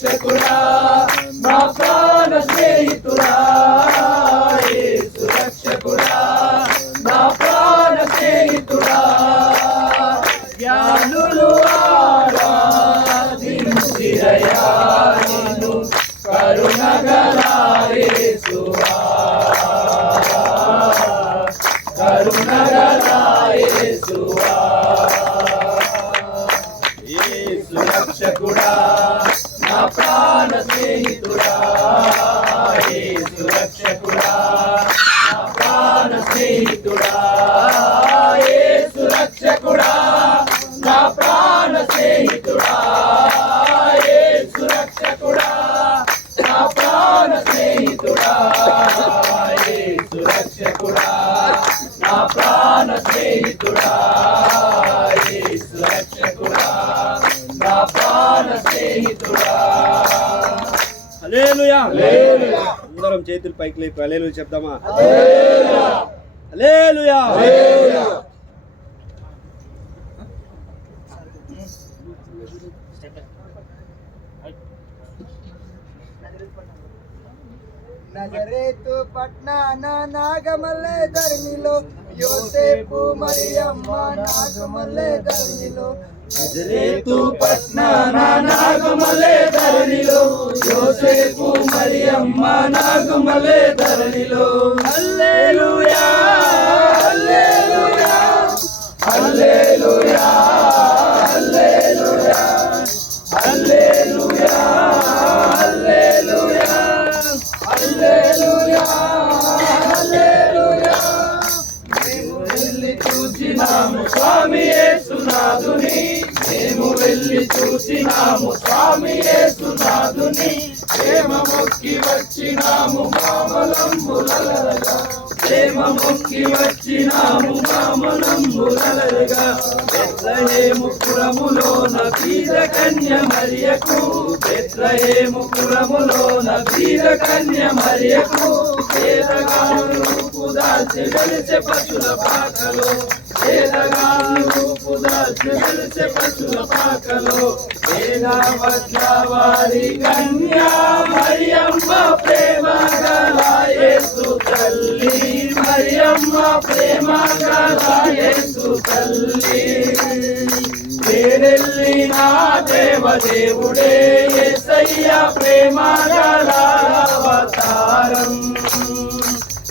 రక్షకుడా నా ప్రాణ స్నేహితుడా యేసు రక్షకుడా నా ప్రాణ స్నేహితుడా జ్ఞానులు ఆరాధించిరయా నిన్ను కరుణగల యేసువా కరుణగల యేసువా యేసు రక్షకుడా నా ప్రాణ స్నేహితుడా యేసు రక్షకుడా నా ప్రాణ స్నేహితుడా యేసు రక్షకుడా నా ప్రాణ స్నేహితుడా యేసు రక్షకుడా నా ప్రాణ స్నేహితుడా యేసు రక్షకుడా నా ప్రాణ స్నేహితుడా యేసు రక్షకుడా నా ప్రాణ స్నేహితుడా. హల్లెలూయా హల్లెలూయా. అందరం చేతులు పైకి లేపి హల్లెలూయా చెప్దామా? హల్లెలూయా హల్లెలూయా హల్లెలూయా. నజరేతు పట్నాన నాగమల్లె ధర్మిలో యోసేపు మరియమ్మ నాగమల్లె ధర్మిలో నజరేతు పట్నాన నాగమల్లె ధరణిలో యోసేపు మరియమ్మ నాగమల్లె ధరణిలో హల్లెలూయా హల్లెలూయా హల్లెలూయా హల్లెలూయా హల్లెలూయా హల్లెలూయా హల్లెలూయా హల్లెలూయా. మేము వెళ్ళి చూసినాము స్వామి యేసునాథుని మేము వెళ్ళి చూసినాము స్వామి యేసునాథుని ప్రేమ మొక్కి వచ్చినాము మామలంబులలరగా ప్రేమ మొక్కి వచ్చినాము మామలంబులలరగా బెత్లెహేము పురములోన బీద కన్య మరియకు బెత్లెహేము పురములోన బీద కన్య మరియకు పేదగాను రూపు దాల్చి వెలిసే పశుల పాకలో పేదగాను రూపు దాల్చి వెలిసే పశుల పాకలో వేదవద్రవారి కన్యా మరియమ్మ ప్రేమ గల యేసు తల్లి మరియమ్మ ప్రేమ గల యేసు తల్లి పేరెళ్ళిన దేవదేవుడే యేసయ్య ప్రేమ గల అవతారం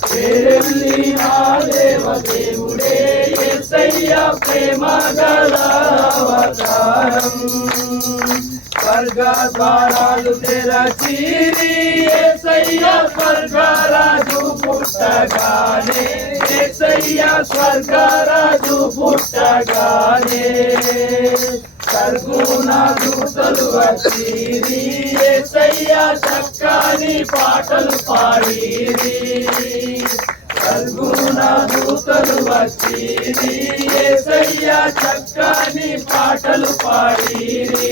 పేరెళ్ళిన దేవదేవుడే యేసయ్య ప్రేమ గల అవతారం స్వర్గ ద్వారాలు తెరచిరి యేసయ్య స్వర్గరాజు పుట్టగానే యేసయ్య స్వర్గరాజు పుట్టగానే స్వర్గున దూతలు వచ్చిరి యేసయ్య చక్కని పాటలు పాడిరి స్వర్గున దూతలు వచ్చిరి యేసయ్య చక్కని పాటలు పాడిరి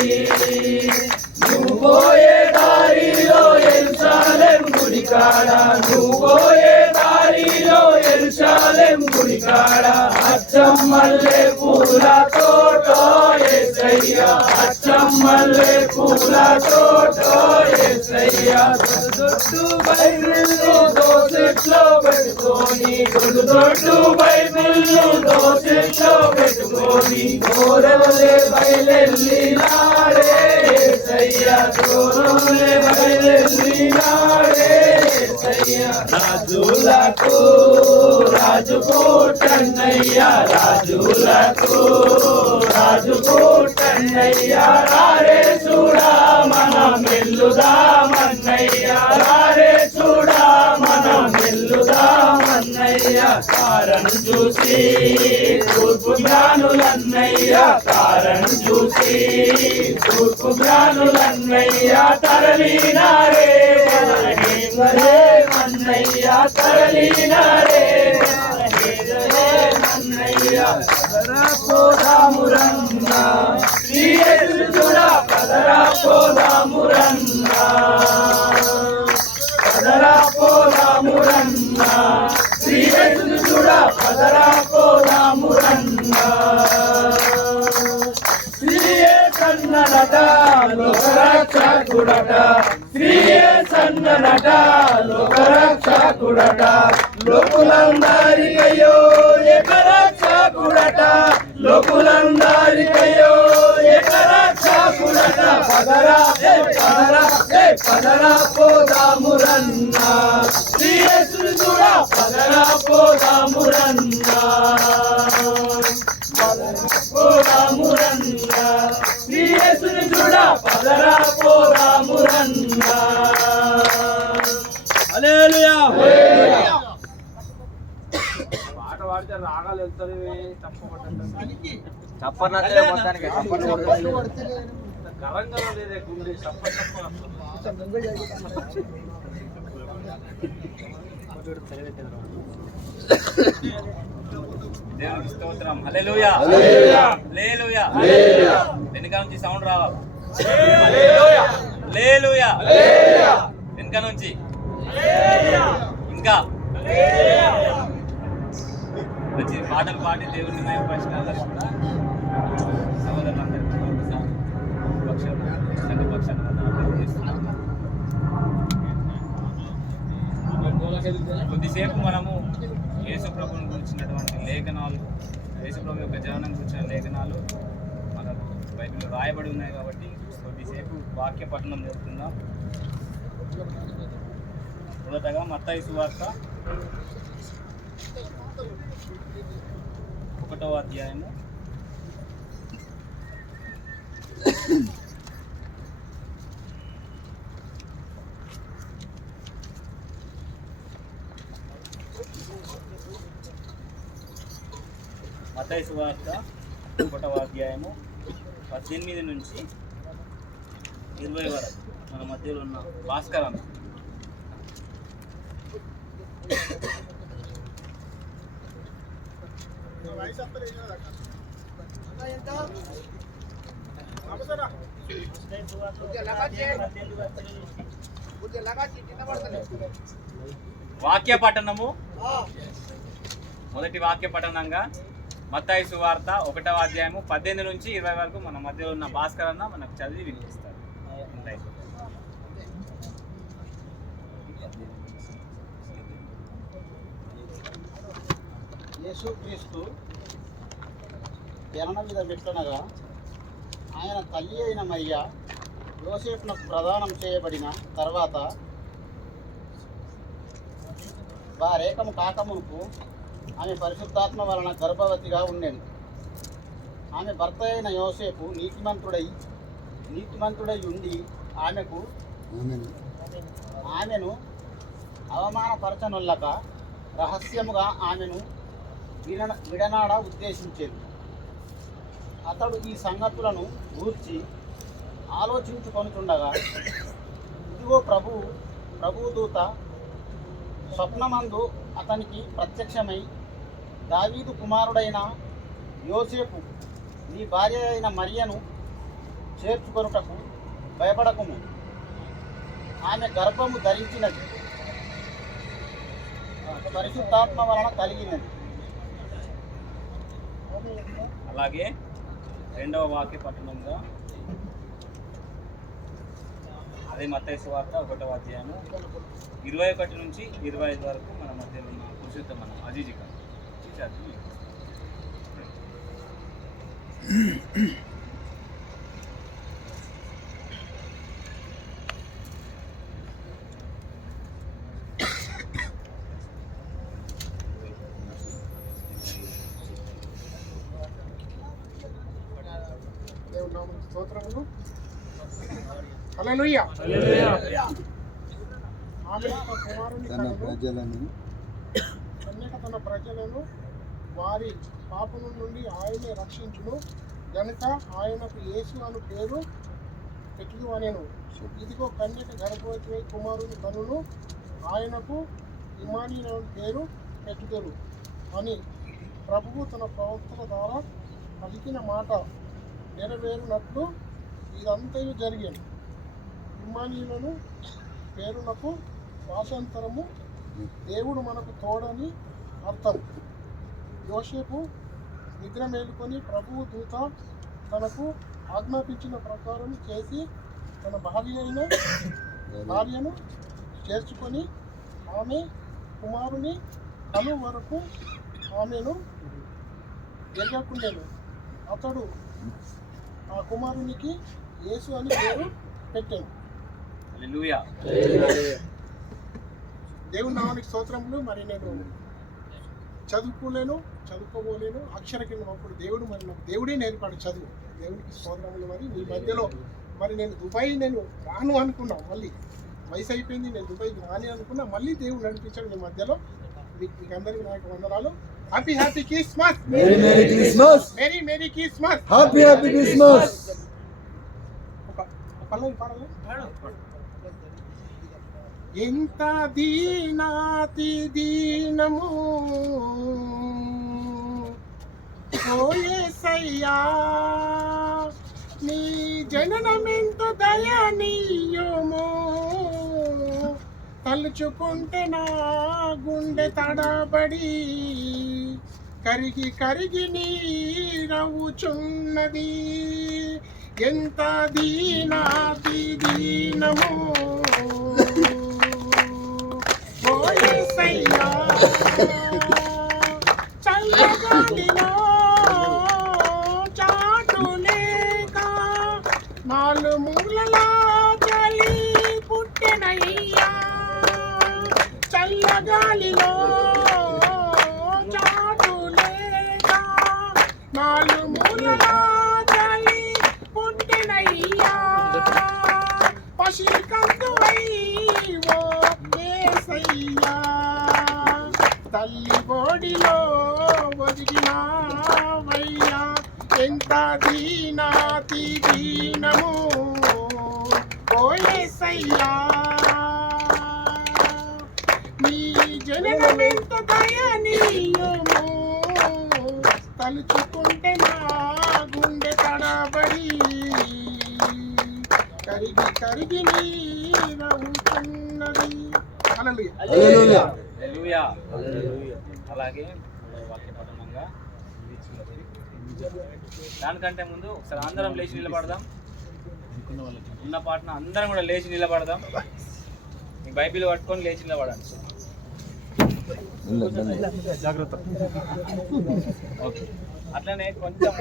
నువ్వోయే దారిలో యెరూషలేం గుడికాడ నువ్వోయే దారిలో యెరూషలేం గుడికాడ అచ్చం మల్లె పూల తోట యేసయ్య అచ్చం మల్లె పూల తోట యేసయ్య దొడ్డు బైబిల్ను దోసెట్లో పెట్టుకొని దొడ్డు బైబిల్ను దోసెట్లో పెట్టుకొని గోరవలే బయలెల్లినాడే యేసయ్య గోరవలే బయలెల్లినాడే యేసయ్య రాజులకు రాజు కోటన్నయ్య రాజులకు రాజు కోటన్నయ్య రారే చూడా మనం మెల్లుదామన్నయ్య రారే చూడా మనం మెల్లుదామన్నయ్య కారణం చూసి తూర్పు జ్ఞానులన్నయ్య కారణం చూసి తూర్పు జ్ఞానులన్నయ్య తరలినారే మన్నయ్య తరలినారే మన్నయ్య పోదామురన్నా చూడా పదరా పోదామురన్నా పదరా పోదామురన్నా శ్రీయేసుని చూడా పదరా పోదామురన్నా శ్రీయేసు సన్ననట లోకరక్షకుడట శ్రీయే సన్ననట లోకరక్షకుడట లోకులందరికయో ఏకరక్షకుడట లోకులందరికయో ఏకరక్షకుడట పదరా పదరా పోదామురన్నా శ్రీయేసుని చూడ పదరా పోదామురన్నా పోదామురన్నా శ్రీయేసుని చూడ పదరా పోదామురన్నా హల్లెలూయా. పాట పాడితే రాగాలు వెళ్తారు కరంగా లేదే గుండె దేవునికి స్తోత్రం. హల్లెలూయా హల్లెలూయా హల్లెలూయా. వెనక నుంచి సౌండ్ రావాలి. హల్లెలూయా వెనక నుంచి ఇంకా మంచి పాటలు పాడి దేవుని మహిమపరచడానికి కూడా సహోదరులందరికీ సంఘ పక్షాన కొద్దిసేపు మనము యేసు ప్రభువుని గురించినటువంటి లేఖనాలు, యేసు ప్రభు యొక్క జననం గురించిన లేఖనాలు మన బైబిల్లో రాయబడి ఉన్నాయి కాబట్టి కొద్దిసేపు వాక్య పఠనం జరుగుతుందాం. మొదటగా మత్తయి సువార్త 1వ అధ్యాయము 1వ అధ్యాయము 18 నుంచి 20 వరకు మన మధ్యలో ఉన్న భాస్కర్ అన్న. వాక్య పఠనము. మొదటి వాక్య పఠనంగా మత్తయి సువార్త 1వ అధ్యాయము 18 నుంచి 20 వరకు మన మధ్యలో ఉన్న భాస్కర్ అన్న మనకు చదివి వినిపిస్తారు. యేసుక్రీస్తు జనన మీద పెట్టనగా ఆయన తల్లి అయిన మరియ యోసేపునకు ప్రదానం చేయబడిన తర్వాత వారేకము కాకమునుకు ఆమె పరిశుద్ధాత్మ వలన గర్భవతిగా ఉండెను. ఆమె భర్త అయిన యోసేపు నీతిమంతుడై ఉండి ఆమెను అవమానపరచనొల్లక రహస్యముగా ఆమెను విడనాడ ఉద్దేశించేది. అతడు ఈ సంగతులను గూర్చి ఆలోచించుకొనుచుండగా ఇదిగో ప్రభువు దూత స్వప్నమందు అతనికి ప్రత్యక్షమై, దావీదు కుమారుడైన యోసేపు, నీ భార్య అయిన మరియను చేర్చుకొనుటకు భయపడకుము, ఆమె గర్భము ధరించినది, పరిశుద్ధాత్మ వలన కలిగినది. అలాగే 2వ వాక్య పట్టణంగా అదే మత్తయి సువార్త 1వ అధ్యాయము 21 నుంచి 25 వరకు మన మధ్యలో ఉన్న పురుషుత్వ మన అజీజిక చదివి స్తోత్రములు. హల్లెలూయా. ఆమె కుమారుని తన ప్రజలను వారి పాపము నుండి ఆయనే రక్షించును గనుక ఆయనకు యేసు అను పేరు పెట్టుదు అనేను. ఇదిగో కన్యక గర్భవతి కుమారుని కనును, ఆయనకు ఇమ్మానుయేలు అను పేరు పెట్టుదురు అని ప్రభువు తన ప్రవక్తల ద్వారా పలికిన మాట నెరవేరునట్లు ఇదంతయు జరిగింది. ఇమ్మానుయేలు పేరునకు భాషాంతరము దేవుడు మనకు తోడని అర్థం. యోసేపు నిద్ర మేలుకొని ప్రభువు దూత తనకు ఆజ్ఞాపించిన ప్రకారం చేసి తన భార్యను చేర్చుకొని ఆమె కుమారుని కను వరకు ఆమెను ఎరగకుండెను. అతడు ఆ కుమారునికి యేసు అని పేరు పెట్టాను. హల్లెలూయా. దేవుని నామానికి స్తోత్రములు. మరి నేను చదువుకోలేను అక్షర కింద అప్పుడు దేవుడు మరి నాకు దేవుడే నేర్పాడు చదువు. దేవునికి స్తోత్రములు. మరి మీ మధ్యలో మరి నేను దుబాయ్ రాను అనుకున్నా, మళ్ళీ వయసు అయిపోయింది, నేను దుబాయ్కి రాని అనుకున్నా, మళ్ళీ దేవుడు నడిపించాడు మీ మధ్యలో. మీకు అందరికీ నా యొక్క వందనాలు. Happy Christmas. Merry Christmas. Happy Christmas. పల్లవి పాడాలి. ఎంత దీనాతి దీనము ఓ యేసయ్యా, నీ జననమెంత దయనీయము, తలుచుకుంటే నా గుండె తడబడి కరిగి నీరవుచున్నది. ఎంత దీనాతి దీనము ఓ యేసయ్యా, చల్లగాలిలో చాటులేక నాలుగు మూలలా చలి పుట్టెనయ్యా. చల్లగాలిలో చాటులేక నాలుగు మూలలా చలి పుట్టెనయ్యా. పసికందువై ఓ యేసయ్యా, తల్లి బోడిలో ఒదిగినావయ్యా. ఎంత దీనాతి దీనము ఓ యేసయ్యా, నీ జననమెంత దయనీయము, తలుచుకుంటే నా గుండె తడబడి కరిగి నీరవుతున్నది. హల్లెలూయా. అలాగే వాక్య పఠనంగా దానికంటే ముందు ఒకసారి అందరం లేచి నిలబడదాం. ఉన్న పాటన అందరం కూడా లేచి నిలబడదాం. మీ బైబిల్ పట్టుకొని లేచి నిలబడండి. జాగ్రత్త. ఓకే, అట్లనే కొంచెం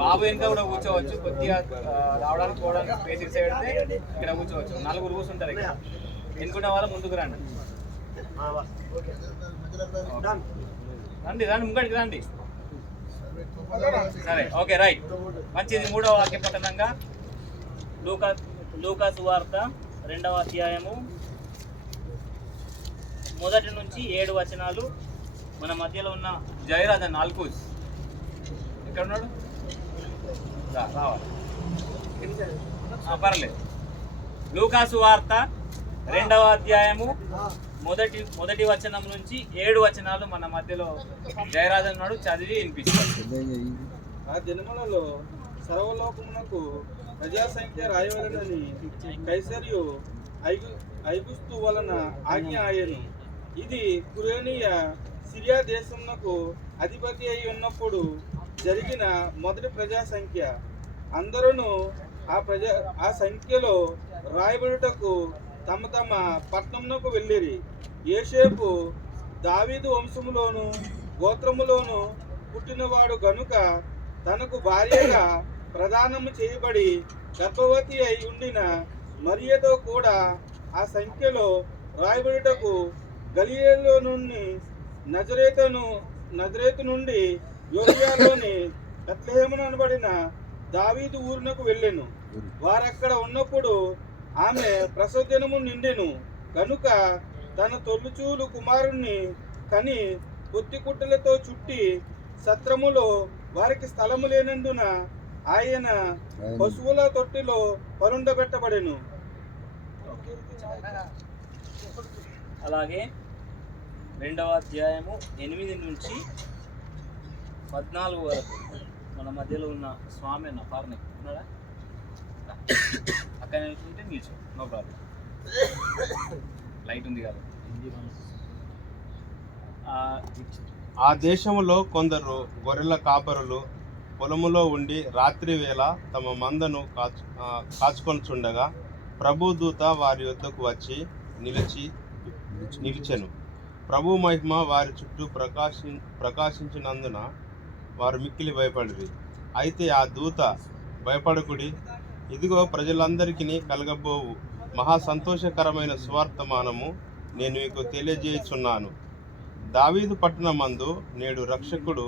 బాబు ఇంకా కూడా కూర్చోవచ్చు. కొద్దిగా రావడానికి పోవడానికి స్పేస్ ఇచ్చే పెడితే ఇక్కడ కూర్చోవచ్చు. 4 కూర్చుంటారు ఇక్కడ. ఎన్నుకునే వాళ్ళు ముందుకు రండి. రండి ముంగడికి రండి. సరే, ఓకే, రైట్. మంచిది. 3వ వాక్య పఠనంగా లూకా సువార్త 2వ అధ్యాయము 1 నుంచి 7 వచనాలు. మన మధ్యలో ఉన్న జయరాజన్ అల్కూజ్ ఎక్కడ ఉన్నాడు? రావాలి, పర్లేదు. లూకా సువార్త 2వ అధ్యాయము మొదటి వచనం నుంచి 7 వచనాలు మన మధ్యలో జయరాజన్ నాడు చదివి వినిపిస్తాడు. ఆ దినములలో సర్వలోకమునకు ప్రజాసంఖ్య రాయవలనని కైసరియు ఐగుస్తు వలన ఆజ్ఞ ఆయను. ఇది కురేనియ సిరియా దేశమునకు అధిపతి అయి ఉన్నప్పుడు జరిగిన మొదటి ప్రజా సంఖ్య. అందరూ ఆ సంఖ్యలో రాయబడుటకు తమ తమ పట్టణమునకు వెళ్ళిరి. యోసేపు దావీదు వంశములోను గోత్రములోను పుట్టినవాడు గనుక తనకు భార్యగా ప్రదానము చేయబడి గర్భవతి అయి ఉండిన మరియతో కూడా ఆ సంఖ్యలో రాయబడుటకు గలిలయలో నుండి నజరేతు నుండి యోర్దానులోని బెత్లెహేము అనబడిన దావీదు ఊరునకు వెళ్ళెను. వారక్కడ ఉన్నప్పుడు ఆమె ప్రసవ దినము నిండెను కనుక తన తొలిచూలు కుమారుణ్ణి కని పొత్తికుట్టలతో చుట్టి సత్రములో వారికి స్థలము లేనందున ఆయన పశువుల తొట్టిలో పరుండబెట్టబడెను. అలాగే 2వ అధ్యాయము 8 నుంచి 14 వరకు మన మధ్యలో ఉన్న స్వామి అన్న ఫార్నెక్ ఉన్నాడా? అక్కడ నిల్చుంటే నిల్చో, నో ప్రాబ్లం. లైట్ ఉంది కాబట్టి. ఆ దేశములో కొందరు గొర్రెల కాపరులు పొలములో ఉండి రాత్రి వేళ తమ మందను కాచుకొనుచుండగా ప్రభు దూత వారి యొద్దకు వచ్చి నిలిచెను. ప్రభు మహిమ వారి చుట్టూ ప్రకాశించినందున వారు మిక్కిలి భయపడిరి. అయితే ఆ దూత, భయపడకుడి, ఇదిగో ప్రజలందరికీ కలగబోవు మహా సంతోషకరమైన సువార్తమానము నేను మీకు తెలియజేయుచున్నాను. దావీదు పట్టణమందు నేడు రక్షకుడు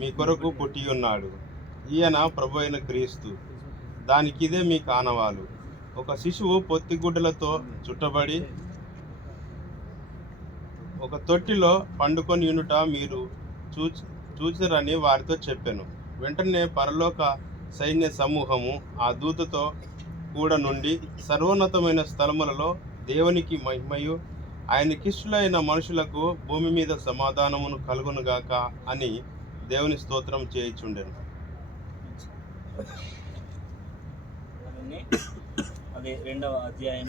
మీ కొరకు పుట్టియున్నాడు. ఈయన ప్రభు అయిన క్రీస్తు. దానికిదే మీ కానవాలు. ఒక శిశువు పొత్తిగుడ్డలతో చుట్టబడి ఒక తొట్టిలో పండుకొని యునుట మీరు చూచిరని వారితో చెప్పెను. వెంటనే పరలోక సైన్య సమూహము ఆ దూతతో కూడా నుండి సర్వోన్నతమైన స్థలములలో దేవునికి మహిమయు ఆయనకిష్టులైన మనుషులకు భూమి మీద సమాధానమును కలుగునుగాక అని దేవుని స్తోత్రం చేయుచుండెను. అదే 2వ అధ్యాయం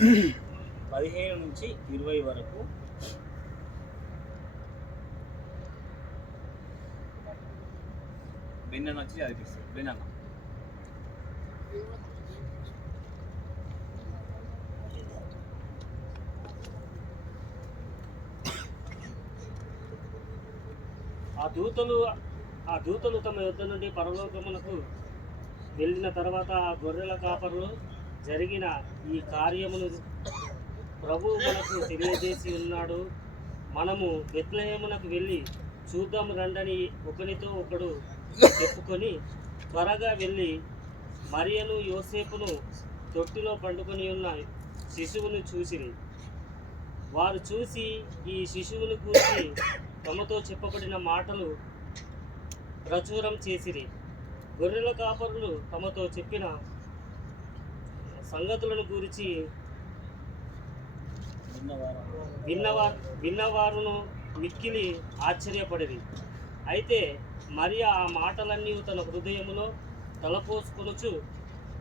17 నుంచి 20 వరకు. భిన్న వచ్చి చదివిస్తుంది. భిన్న ఆ దూతలు తమ యొద్ద నుండి పరలోకమునకు వెళ్ళిన తర్వాత ఆ గొర్రెల కాపరులు జరిగిన ఈ కార్యమును ప్రభువు మనకు తెలియజేసి ఉన్నాడు. మనము బెత్లెహేమునకు వెళ్ళి చూద్దాము రండని ఒకనితో ఒకడు చెప్పుకొని త్వరగా వెళ్ళి మరియను యోసేపును తొట్టిలో పండుకొని ఉన్న శిశువును చూసిరి. వారు చూసి ఈ శిశువును గూర్చి తమతో చెప్పబడిన మాటలు ప్రచురం చేసిరి. గొర్రెల కాపరులు తమతో చెప్పిన సంగతులను గురించి విన్నవారును మిక్కిలి ఆశ్చర్యపడిరి. అయితే మరియ ఆ మాటలన్నీ తన హృదయములో తలపోసుకొనుచు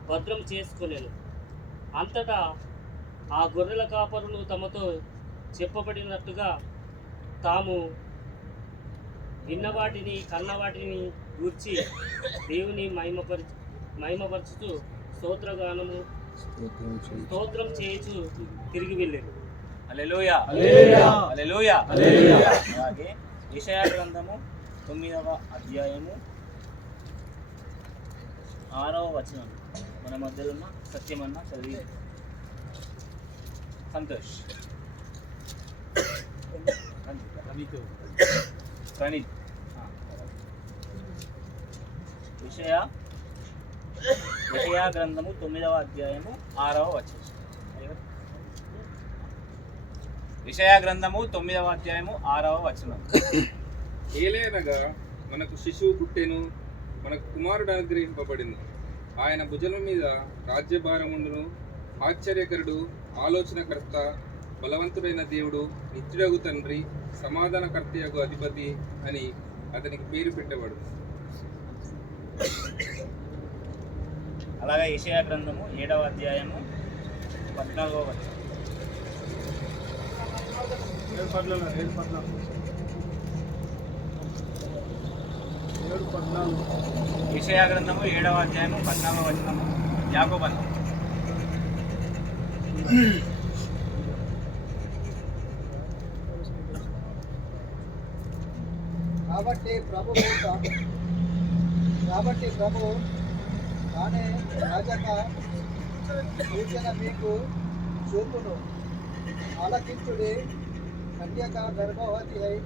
భద్రం చేసుకొనెను. అంతటా ఆ గొర్రెల కాపరులు తమతో చెప్పబడినట్టుగా తాము విన్నవాటిని కన్నవాటిని గూర్చి దేవుని మహిమపరచుతూ స్తోత్రం చేయుచు తిరిగి వెళ్ళారు. హల్లెలూయా హల్లెలూయా హల్లెలూయా. అలాగే యెషయా గ్రంథము 9వ అధ్యాయము 6వ వచనం మన మధ్యలో ఉన్న సత్యమన్న చదివి సంతోష్ ప్రణీత్. యెషయా గ్రంథము 9వ అధ్యాయము 6వ వచనం. యెషయా గ్రంథము 9వ అధ్యాయము 6వ వచనం. ఏలైనగా మనకు శిశువు పుట్టెను, మనకు కుమారుడు అనుగ్రహింపబడింది. ఆయన భుజం మీద రాజ్యభారముండును. ఆశ్చర్యకరుడు, ఆలోచనకర్త, బలవంతుడైన దేవుడు, నిత్యుడగు తండ్రి, సమాధానకర్తయగు అధిపతి అని అతనికి పేరు పెట్టబడు. అలాగే యెషయా గ్రంథము 7వ అధ్యాయము 14వ వచనం. యెషయా గ్రంథము 7వ అధ్యాయము 14వ వచనము. యాకోబు. కాబట్టి ప్రభు తానే రాజక సూచన మీకు చూపును. ఆలకించుడి, కన్యక గర్భవతి అయి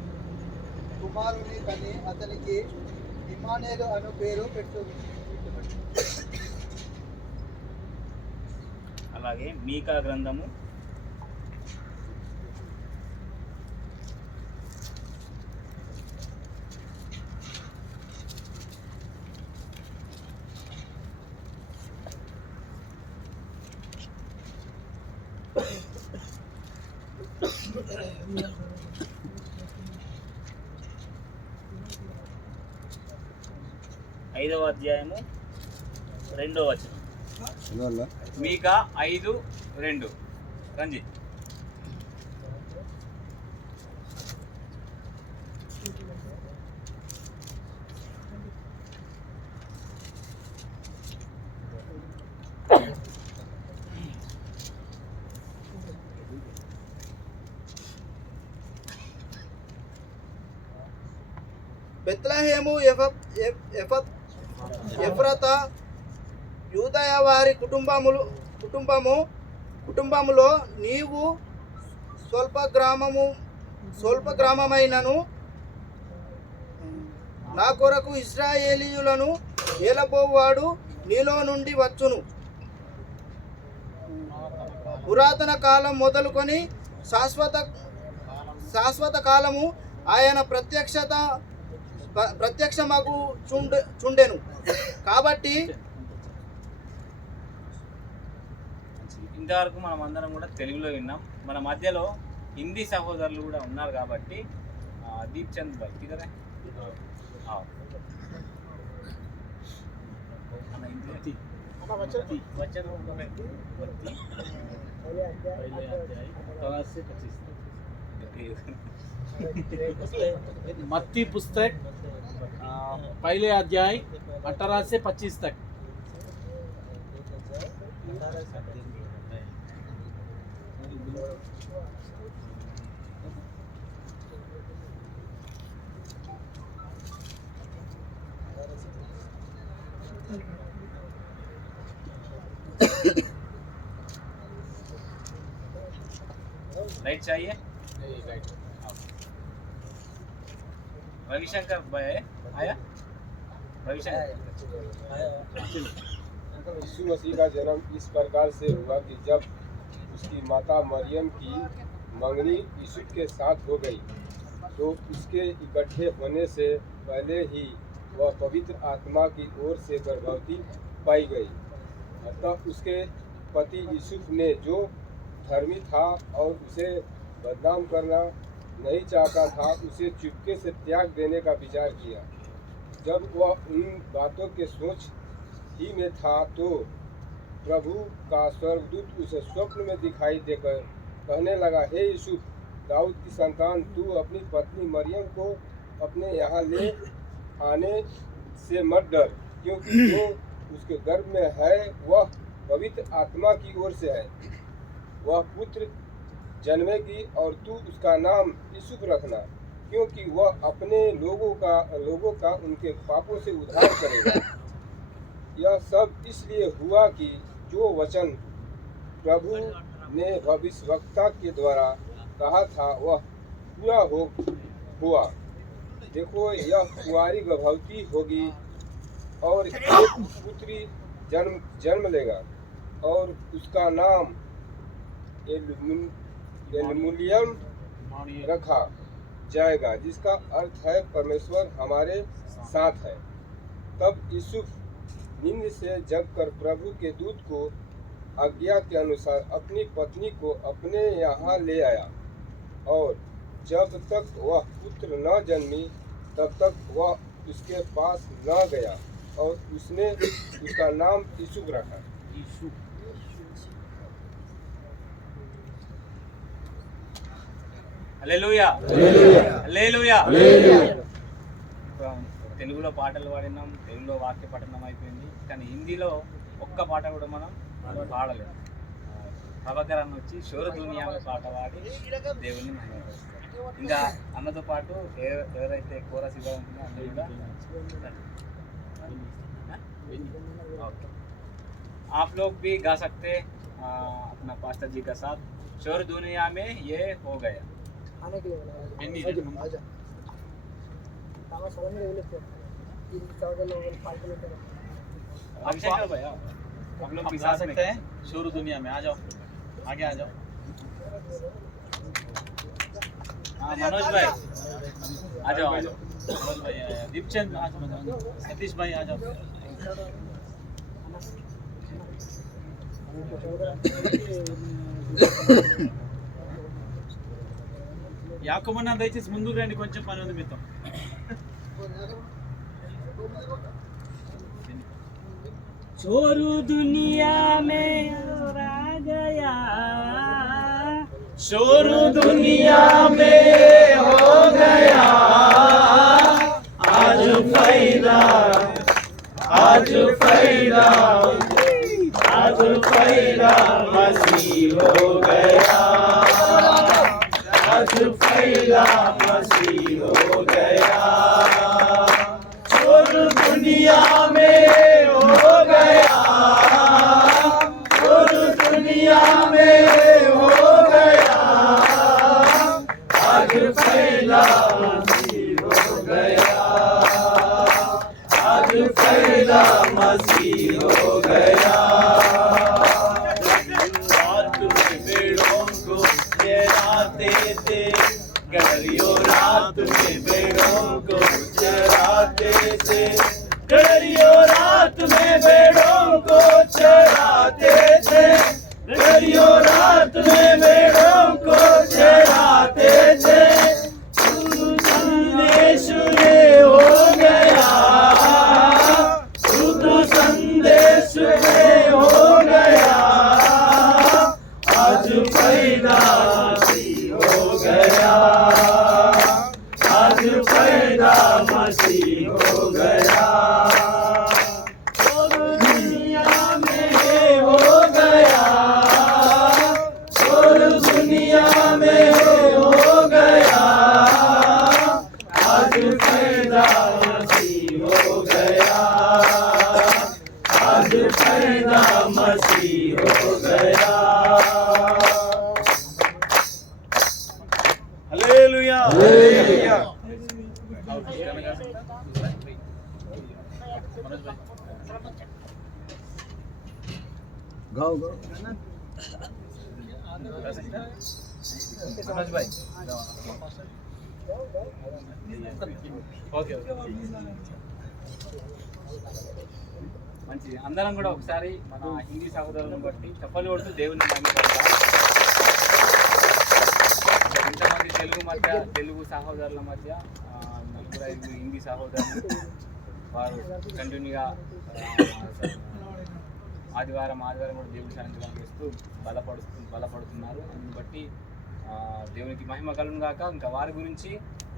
కుమారుని కని అతనికి ఇమ్మానుయేలు అను పేరు పెట్టు. అలాగే మీకా గ్రంథము 5వ అధ్యాయము 2వ వచనం. మీకా 5:2. రంజిత్. బెత్లెహేము ఎఫ్రాతా యూదయ వారి కుటుంబములో నీవు స్వల్ప గ్రామమైనను నా కొరకు ఇశ్రాయేలీయులను ఏలబోవాడు నీలో నుండి వచ్చును. పురాతన కాలం మొదలుకొని శాశ్వత కాలము ఆయన ప్రత్యక్షమగు చుండెను. కాబట్టి ఇంతవరకు మనం అందరం కూడా తెలుగులో విన్నాం. మన మధ్యలో హిందీ సహోదరులు కూడా ఉన్నారు కాబట్టి దీప్ చంద్ భాయ్ కిధర్ है? आओ मत्ती पुस्तक पहले अध्याय 18 से 25 तक। राइट चाहिए? रविशंकर भाई आया? रविशंकर यीशु मसीह का जन्म इस प्रकार से हुआ कि जब उसकी माता मरियम की मंगनी यूसुफ के साथ हो गई तो उसके इकट्ठे होने से पहले ही वह पवित्र आत्मा की ओर से गर्भवती पाई गई। अतः उसके पति यूसुफ ने जो धर्मी था और उसे बदनाम करना नहीं चाहता था, उसे चुपके से त्याग देने का विचार किया। जब वह उन बातों के सोच ही में था तो प्रभु का स्वर्गदूत उसे स्वप्न में दिखाई देकर कहने लगा, हे यूसुफ, दाऊद की संतान, तू अपनी पत्नी मरियम को अपने यहाँ ले आने से मत डर, क्योंकि जो उसके गर्भ में है वह पवित्र आत्मा की ओर से है। वह पुत्र जन्मेगी और तू उसका नाम यूसुफ रखना, क्योंकि वह अपने लोगों का उनके पापों से उद्धार करेगा। यह सब इसलिए हुआ कि जो वचन प्रभु ने भविष्यवक्ता के द्वारा कहा था वह पूरा हुआ। देखो, यह कुंवारी गर्भवती होगी और एक पुत्री जन्म लेगा और उसका नाम एलमुलियम रखा जाएगा, जिसका अर्थ है परमेश्वर हमारे साथ है। तब यूसुफ नींद से जगकर प्रभु के दूत को आज्ञा के अनुसार अपनी पत्नी को अपने यहाँ ले आया और जब तक वह पुत्र न जन्मी तब तक वह उसके पास न गया और उसने उसका नाम यूसुफ रखा। హల్లెలూయా హల్లెలూయా. తెలుగులో పాటలు పాడినాం, తెలుగులో వాక్య పఠనం అయిపోయింది, కానీ హిందీలో ఒక్క పాట కూడా మనం పాడలేదు. ప్రభాకర్ అన్న వచ్చి షోర దునియా పాట పాడి దేవుని మహిమపరుస్తారు. ఇంకా అన్నతో పాటు ఎవరైతే కోరస్ ఇవ్వాలనుకున్నా అందరూ కూడా आप लोग भी गा सकते अपना पास्टर जी का साथ, शोर दुनिया में ये हो गया। अभिषेक भाई आप लोग भी गा सकते हैं शोर दुनिया में। आ जाओ, आगे आ जाओ। हाँ मनोज भाई आ जाओ, आ जाओ। मनोज भाई आया, दीपचंद आ जाओ, सतीश भाई आ जाओ। యాకమన్న దయచేసి ముందుకు రండి, కొంచెం పని ఉంది మీతో. छोरू दुनिया में आ गया, शोरू दुनिया में हो गया, आज फैला आज फैला आज फैला मसीह हो गया, आज फैला मसीह हो गया। फैला मसीह हो गया, आज फैला मसीह हो गया। रात में भेड़ों को चराते थे, गडरियों रात में भेड़ों को चराते थे, गडरियों रात में भेड़ों को चराते थे, गडरियों रात में भेड़ों को चराते थे। संदेश ये हो गया, शुद्ध संदेश ये हो गया, आज पैदा मसीह हो गया, आज पैदा मसीह हो गया। और दुनिया में ये हो गया, और दुनिया में ये हो गया, आज पैदा मसीह हो गया, आज पैदा मसीह हो गया। Hallelujah, hallelujah. गाओ गाओ మనోజ్ భాయ్ ఓకే మంచిది. అందరం కూడా ఒకసారి మన హిందీ సహోదరులను బట్టి చప్పలు కొడుతూ దేవుని మహిమపడదాం. ఇంతమంది తెలుగు సహోదరుల మధ్య నలుగురు ఐదు హిందీ సహోదరులు వారు కంటిన్యూగా ఆదివారం కూడా దేవుని సన్నిధిలో చేస్తూ బలపడుతున్నారు. అందుని బట్టి దేవునికి మహిమ కలుగును గాక. ఇంకా వారి గురించి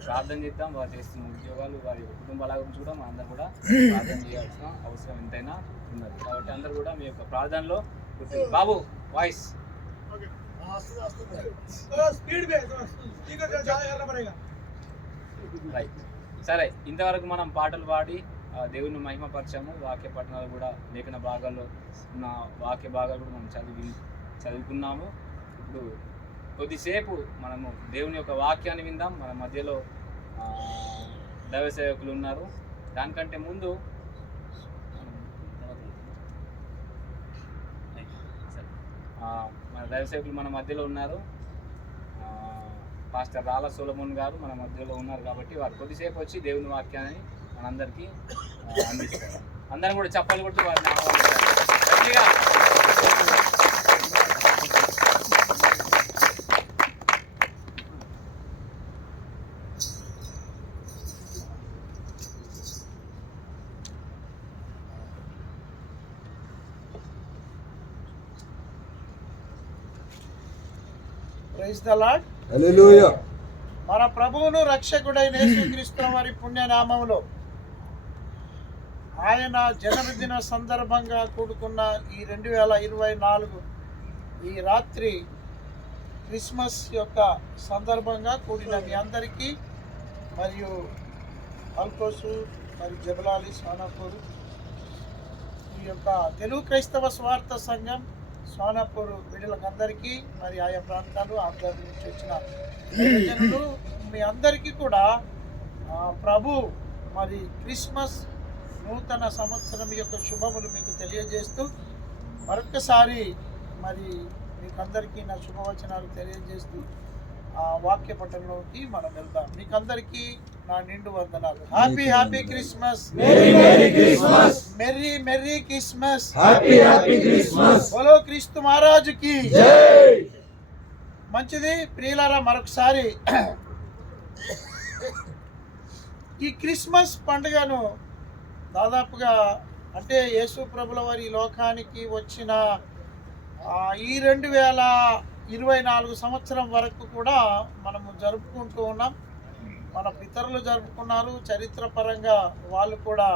ప్రార్థన చేద్దాం. వారు చేస్తున్న ఉద్యోగాలు, వారి కుటుంబాల గురించి కూడా మనందరూ కూడా ప్రార్థన చేయాల్సిన అవసరం ఎంతైనా ఉన్నది. కాబట్టి అందరూ కూడా మీ యొక్క ప్రార్థనలో బాబు వాయిస్ రైట్. సరే, ఇంతవరకు మనం పాటలు పాడి దేవుని మహిమపరచాము. వాక్య పట్టణాలు కూడా లేఖన భాగాల్లో ఉన్న వాక్య భాగాలు కూడా మనం చదువుకున్నాము. ఇప్పుడు కొద్దిసేపు మనము దేవుని యొక్క వాక్యాన్ని విందాం. మన మధ్యలో దైవ సేవకులు ఉన్నారు. దానికంటే ముందు మన దైవ సేవకులు మన మధ్యలో ఉన్నారు. పాస్టర్ రాల సోలమోన్ గారు మన మధ్యలో ఉన్నారు. కాబట్టి వారు కొద్దిసేపు వచ్చి దేవుని వాక్యాన్ని మనందరికీ అందిస్తారు. అందరం కూడా చప్పలు కొడుతూ వారిని గట్టిగా. Praise the Lord. హల్లెలూయా. మన ప్రభువును రక్షకుడైన యేసుక్రీస్తు వారి పుణ్యనామములో ఆయన జన్మదిన సందర్భంగా కూడుకున్న ఈ 2024 ఈ రాత్రి క్రిస్మస్ యొక్క సందర్భంగా కూడిన మీ అందరికీ మరియు అల్కోసు మరి జబలాలి సోనాపూర్ ఈ యొక్క తెలుగు క్రైస్తవ స్వార్థ సంఘం సోనాపూర్ బిడ్డలందరికీ మరి ఆయా ప్రాంతాలు ఆంధ్రప్రదేశ్ నుంచి వచ్చిన జనులు మీ అందరికీ కూడా ప్రభు మరి క్రిస్మస్ నూతన సంవత్సరం యొక్క శుభములు మీకు తెలియజేస్తూ మరొకసారి మరి మీకందరికీ నా శుభవచనాలు తెలియజేస్తూ ఆ వాక్య పట్టణంలోకి మనం వెళ్దాం. మీకందరికీ నా నిండు వందనాలు. Happy happy Christmas, merry merry Christmas, happy Christmas. బోలో క్రీస్తు మహారాజుకి జై. మంచిది ప్రియులారా, మరొకసారి ఈ క్రిస్మస్ పండుగను దాదాపుగా అంటే యేసు ప్రభుల వారి లోకానికి వచ్చిన ఈ 2024 సంవత్సరం వరకు కూడా మనము జరుపుకుంటూ ఉన్నాం. మన పితరులు జరుపుకున్నారు, చరిత్రపరంగా వాళ్ళు కూడా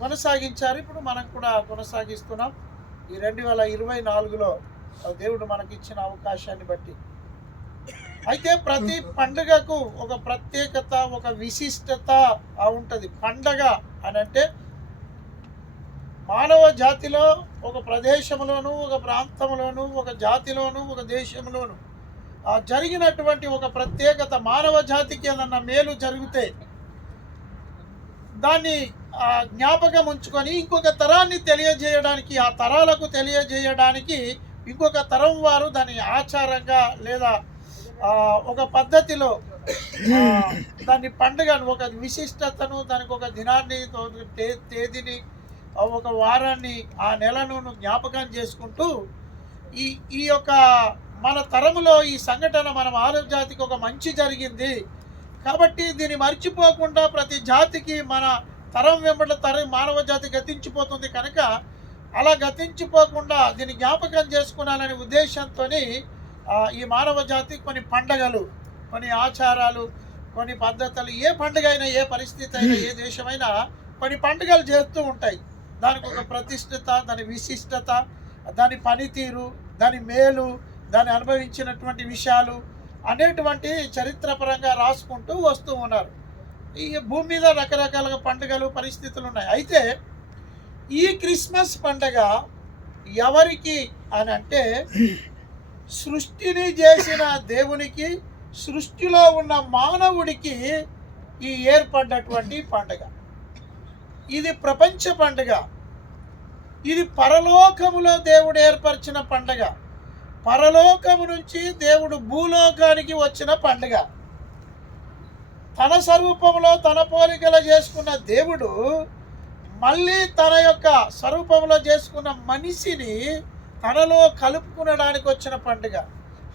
కొనసాగించారు. ఇప్పుడు మనం కూడా కొనసాగిస్తున్నాం. ఈ 2024లో దేవుడు మనకిచ్చిన అవకాశాన్ని బట్టి. అయితే ప్రతి పండుగకు ఒక ప్రత్యేకత, ఒక విశిష్టత ఉంటుంది. పండగ అని అంటే మానవ జాతిలో ఒక ప్రదేశంలోను, ఒక ప్రాంతంలోను, ఒక జాతిలోను, ఒక దేశంలోను జరిగినటువంటి ఒక ప్రత్యేకత, మానవ జాతికి ఏదన్నా మేలు జరిగితే దాన్ని జ్ఞాపకం ఉంచుకొని ఇంకొక తరాన్ని తెలియజేయడానికి, ఆ తరాలకు తెలియజేయడానికి ఇంకొక తరం వారు దాన్ని ఆచారంగా లేదా ఒక పద్ధతిలో దాన్ని పండుగను, ఒక విశిష్టతను, దానికి ఒక దినాన్ని, తేదీని, ఒక వారాన్ని, ఆ నెలను జ్ఞాపకం చేసుకుంటూ ఈ యొక్క మన తరములో ఈ సంఘటన మన మానవ జాతికి ఒక మంచి జరిగింది కాబట్టి దీన్ని మర్చిపోకుండా ప్రతి జాతికి మన తరం వెంబడ మానవ జాతి గతించిపోతుంది కనుక అలా గతించిపోకుండా దీన్ని జ్ఞాపకం చేసుకున్నాలనే ఉద్దేశంతో ఈ మానవ జాతి కొన్ని పండగలు, కొన్ని ఆచారాలు, కొన్ని పద్ధతులు, ఏ పండుగ అయినా, ఏ పరిస్థితి అయినా, ఏ దేశమైనా కొన్ని పండుగలు చేస్తూ ఉంటాయి. దానికి ఒక ప్రతిష్టత, దాని విశిష్టత, దాని పనితీరు, దాని మేలు, దాన్ని అనుభవించినటువంటి విషయాలు అనేటువంటి చరిత్రపరంగా రాసుకుంటూ వస్తూ ఉన్నారు. ఈ భూమి మీద రకరకాల పండుగలు, పరిస్థితులు ఉన్నాయి. అయితే ఈ క్రిస్మస్ పండుగ ఎవరికి అని అంటే, సృష్టిని చేసిన దేవునికి, సృష్టిలో ఉన్న మానవుడికి ఈ ఏర్పడ్డటువంటి పండుగ. ఇది ప్రపంచ పండుగ. ఇది పరలోకములో దేవుడు ఏర్పరిచిన పండుగ. పరలోకము నుంచి దేవుడు భూలోకానికి వచ్చిన పండుగ. తన స్వరూపంలో తన పోలికలో చేసుకున్న దేవుడు మళ్ళీ తన యొక్క స్వరూపంలో చేసుకున్న మనిషిని తనలో కలుపుకునడానికి వచ్చిన పండుగ,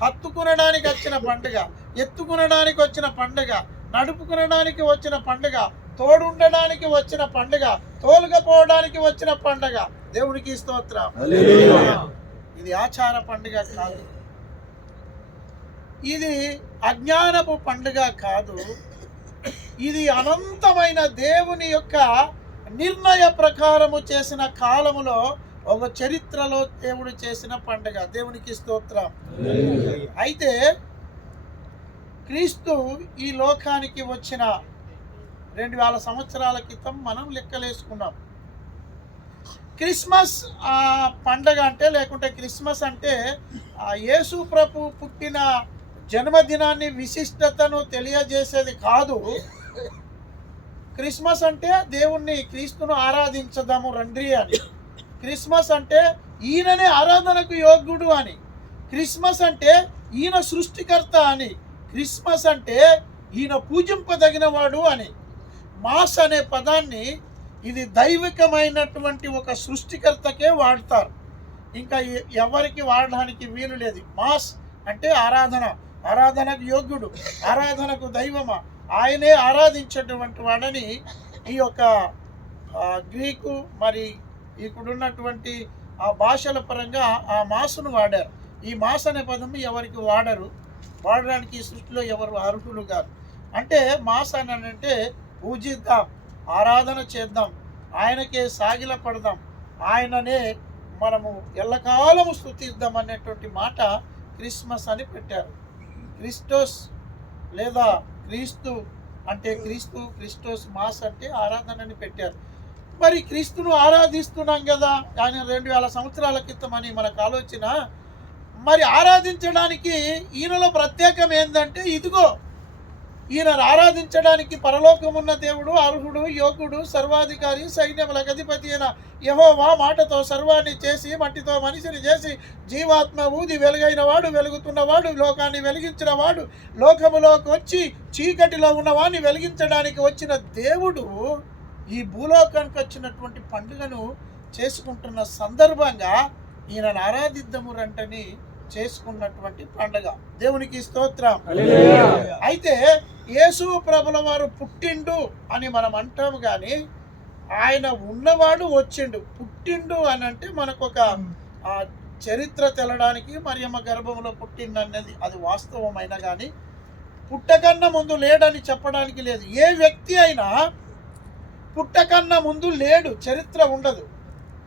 హత్తుకునడానికి వచ్చిన పండుగ, ఎత్తుకునడానికి వచ్చిన పండుగ, నడుపుకునడానికి వచ్చిన పండుగ, తోడుండడానికి వచ్చిన పండుగ, తోలుకపోవడానికి వచ్చిన పండుగ. దేవునికి స్తోత్రం. ఇది ఆచార పండుగ కాదు, ఇది అజ్ఞానపు పండుగ కాదు, ఇది అనంతమైన దేవుని యొక్క నిర్ణయ ప్రకారము చేసిన కాలములో ఒక చరిత్రలో దేవుడు చేసిన పండుగ. దేవునికి స్తోత్రం. అయితే క్రీస్తు ఈ లోకానికి వచ్చిన 2000 సంవత్సరాల క్రితం మనం లెక్కలేసుకున్నాం. క్రిస్మస్ పండగ అంటే, లేకుంటే క్రిస్మస్ అంటే యేసు ప్రభు పుట్టిన జన్మదినాన్ని, విశిష్టతను తెలియజేసేది కాదు. క్రిస్మస్ అంటే దేవుణ్ణి, క్రీస్తును ఆరాధించదాము రండి అని. క్రిస్మస్ అంటే ఈయననే ఆరాధనకు యోగ్యుడు అని. క్రిస్మస్ అంటే ఈయన సృష్టికర్త అని. క్రిస్మస్ అంటే ఈయన పూజింపదగినవాడు అని. మాస్ అనే పదాన్ని ఇది దైవికమైనటువంటి ఒక సృష్టికర్తకే వాడతారు, ఇంకా ఎవరికి వాడడానికి వీలు లేదు. మాస్ అంటే ఆరాధన, ఆరాధనకు యోగ్యుడు, ఆరాధనకు దైవమా, ఆయనే ఆరాధించేటువంటి వాడని ఈ యొక్క గ్రీకు మరి ఇక్కడున్నటువంటి ఆ భాషల పరంగా ఆ మాసును వాడారు. ఈ మాస్ అనే పదం ఎవరికి వాడడానికి ఈ సృష్టిలో ఎవరు అర్హులు కాదు. అంటే మాస్ అని అంటే పూజిద్దాం, ఆరాధన చేద్దాం, ఆయనకే సాగిల పడదాం, ఆయననే మనము ఎల్లకాలము స్తుతిద్దాం అనేటువంటి మాట క్రిస్మస్ అని పెట్టారు. క్రిస్టోస్ లేదా క్రీస్తు అంటే క్రీస్తు, క్రిస్టోస్, మాస్ అంటే ఆరాధన అని పెట్టారు. మరి క్రీస్తును ఆరాధిస్తున్నాం కదా, ఆయన 2000 సంవత్సరాల క్రితం అని మనకు ఆలోచన. మరి ఆరాధించడానికి ఈయనలో ప్రత్యేకం ఏంటంటే, ఇదిగో ఈయన ఆరాధించడానికి పరలోకమున్న దేవుడు, అర్హుడు, యోగుడు, సర్వాధికారి, సైన్యములకు అధిపతి అయిన యెహోవా మాటతో సర్వాన్ని చేసి, మట్టితో మనిషిని చేసి, జీవాత్మ ఊది వెలుగైన వాడు, వెలుగుతున్నవాడు, లోకాన్ని వెలిగించిన వాడు, లోకములోకి వచ్చి చీకటిలో ఉన్నవాడిని వెలిగించడానికి వచ్చిన దేవుడు ఈ భూలోకానికి వచ్చినటువంటి పండుగను చేసుకుంటున్న సందర్భంగా ఈయనను ఆరాధిద్దాము రంటని చేసుకున్నటువంటి పండుగ. దేవునికి స్తోత్రం. అయితే యేసు ప్రభుల వారు పుట్టిండు అని మనం అంటాము, కానీ ఆయన ఉన్నవాడు వచ్చిండు. పుట్టిండు అని అంటే మనకు ఒక చరిత్ర తెలడానికి మరియమ్మ గర్భంలో పుట్టిండు అనేది అది వాస్తవమైన, కానీ పుట్టకన్నా ముందు లేడని చెప్పడానికి లేదు. ఏ వ్యక్తి అయినా పుట్టకన్నా ముందు లేడు, చరిత్ర ఉండదు.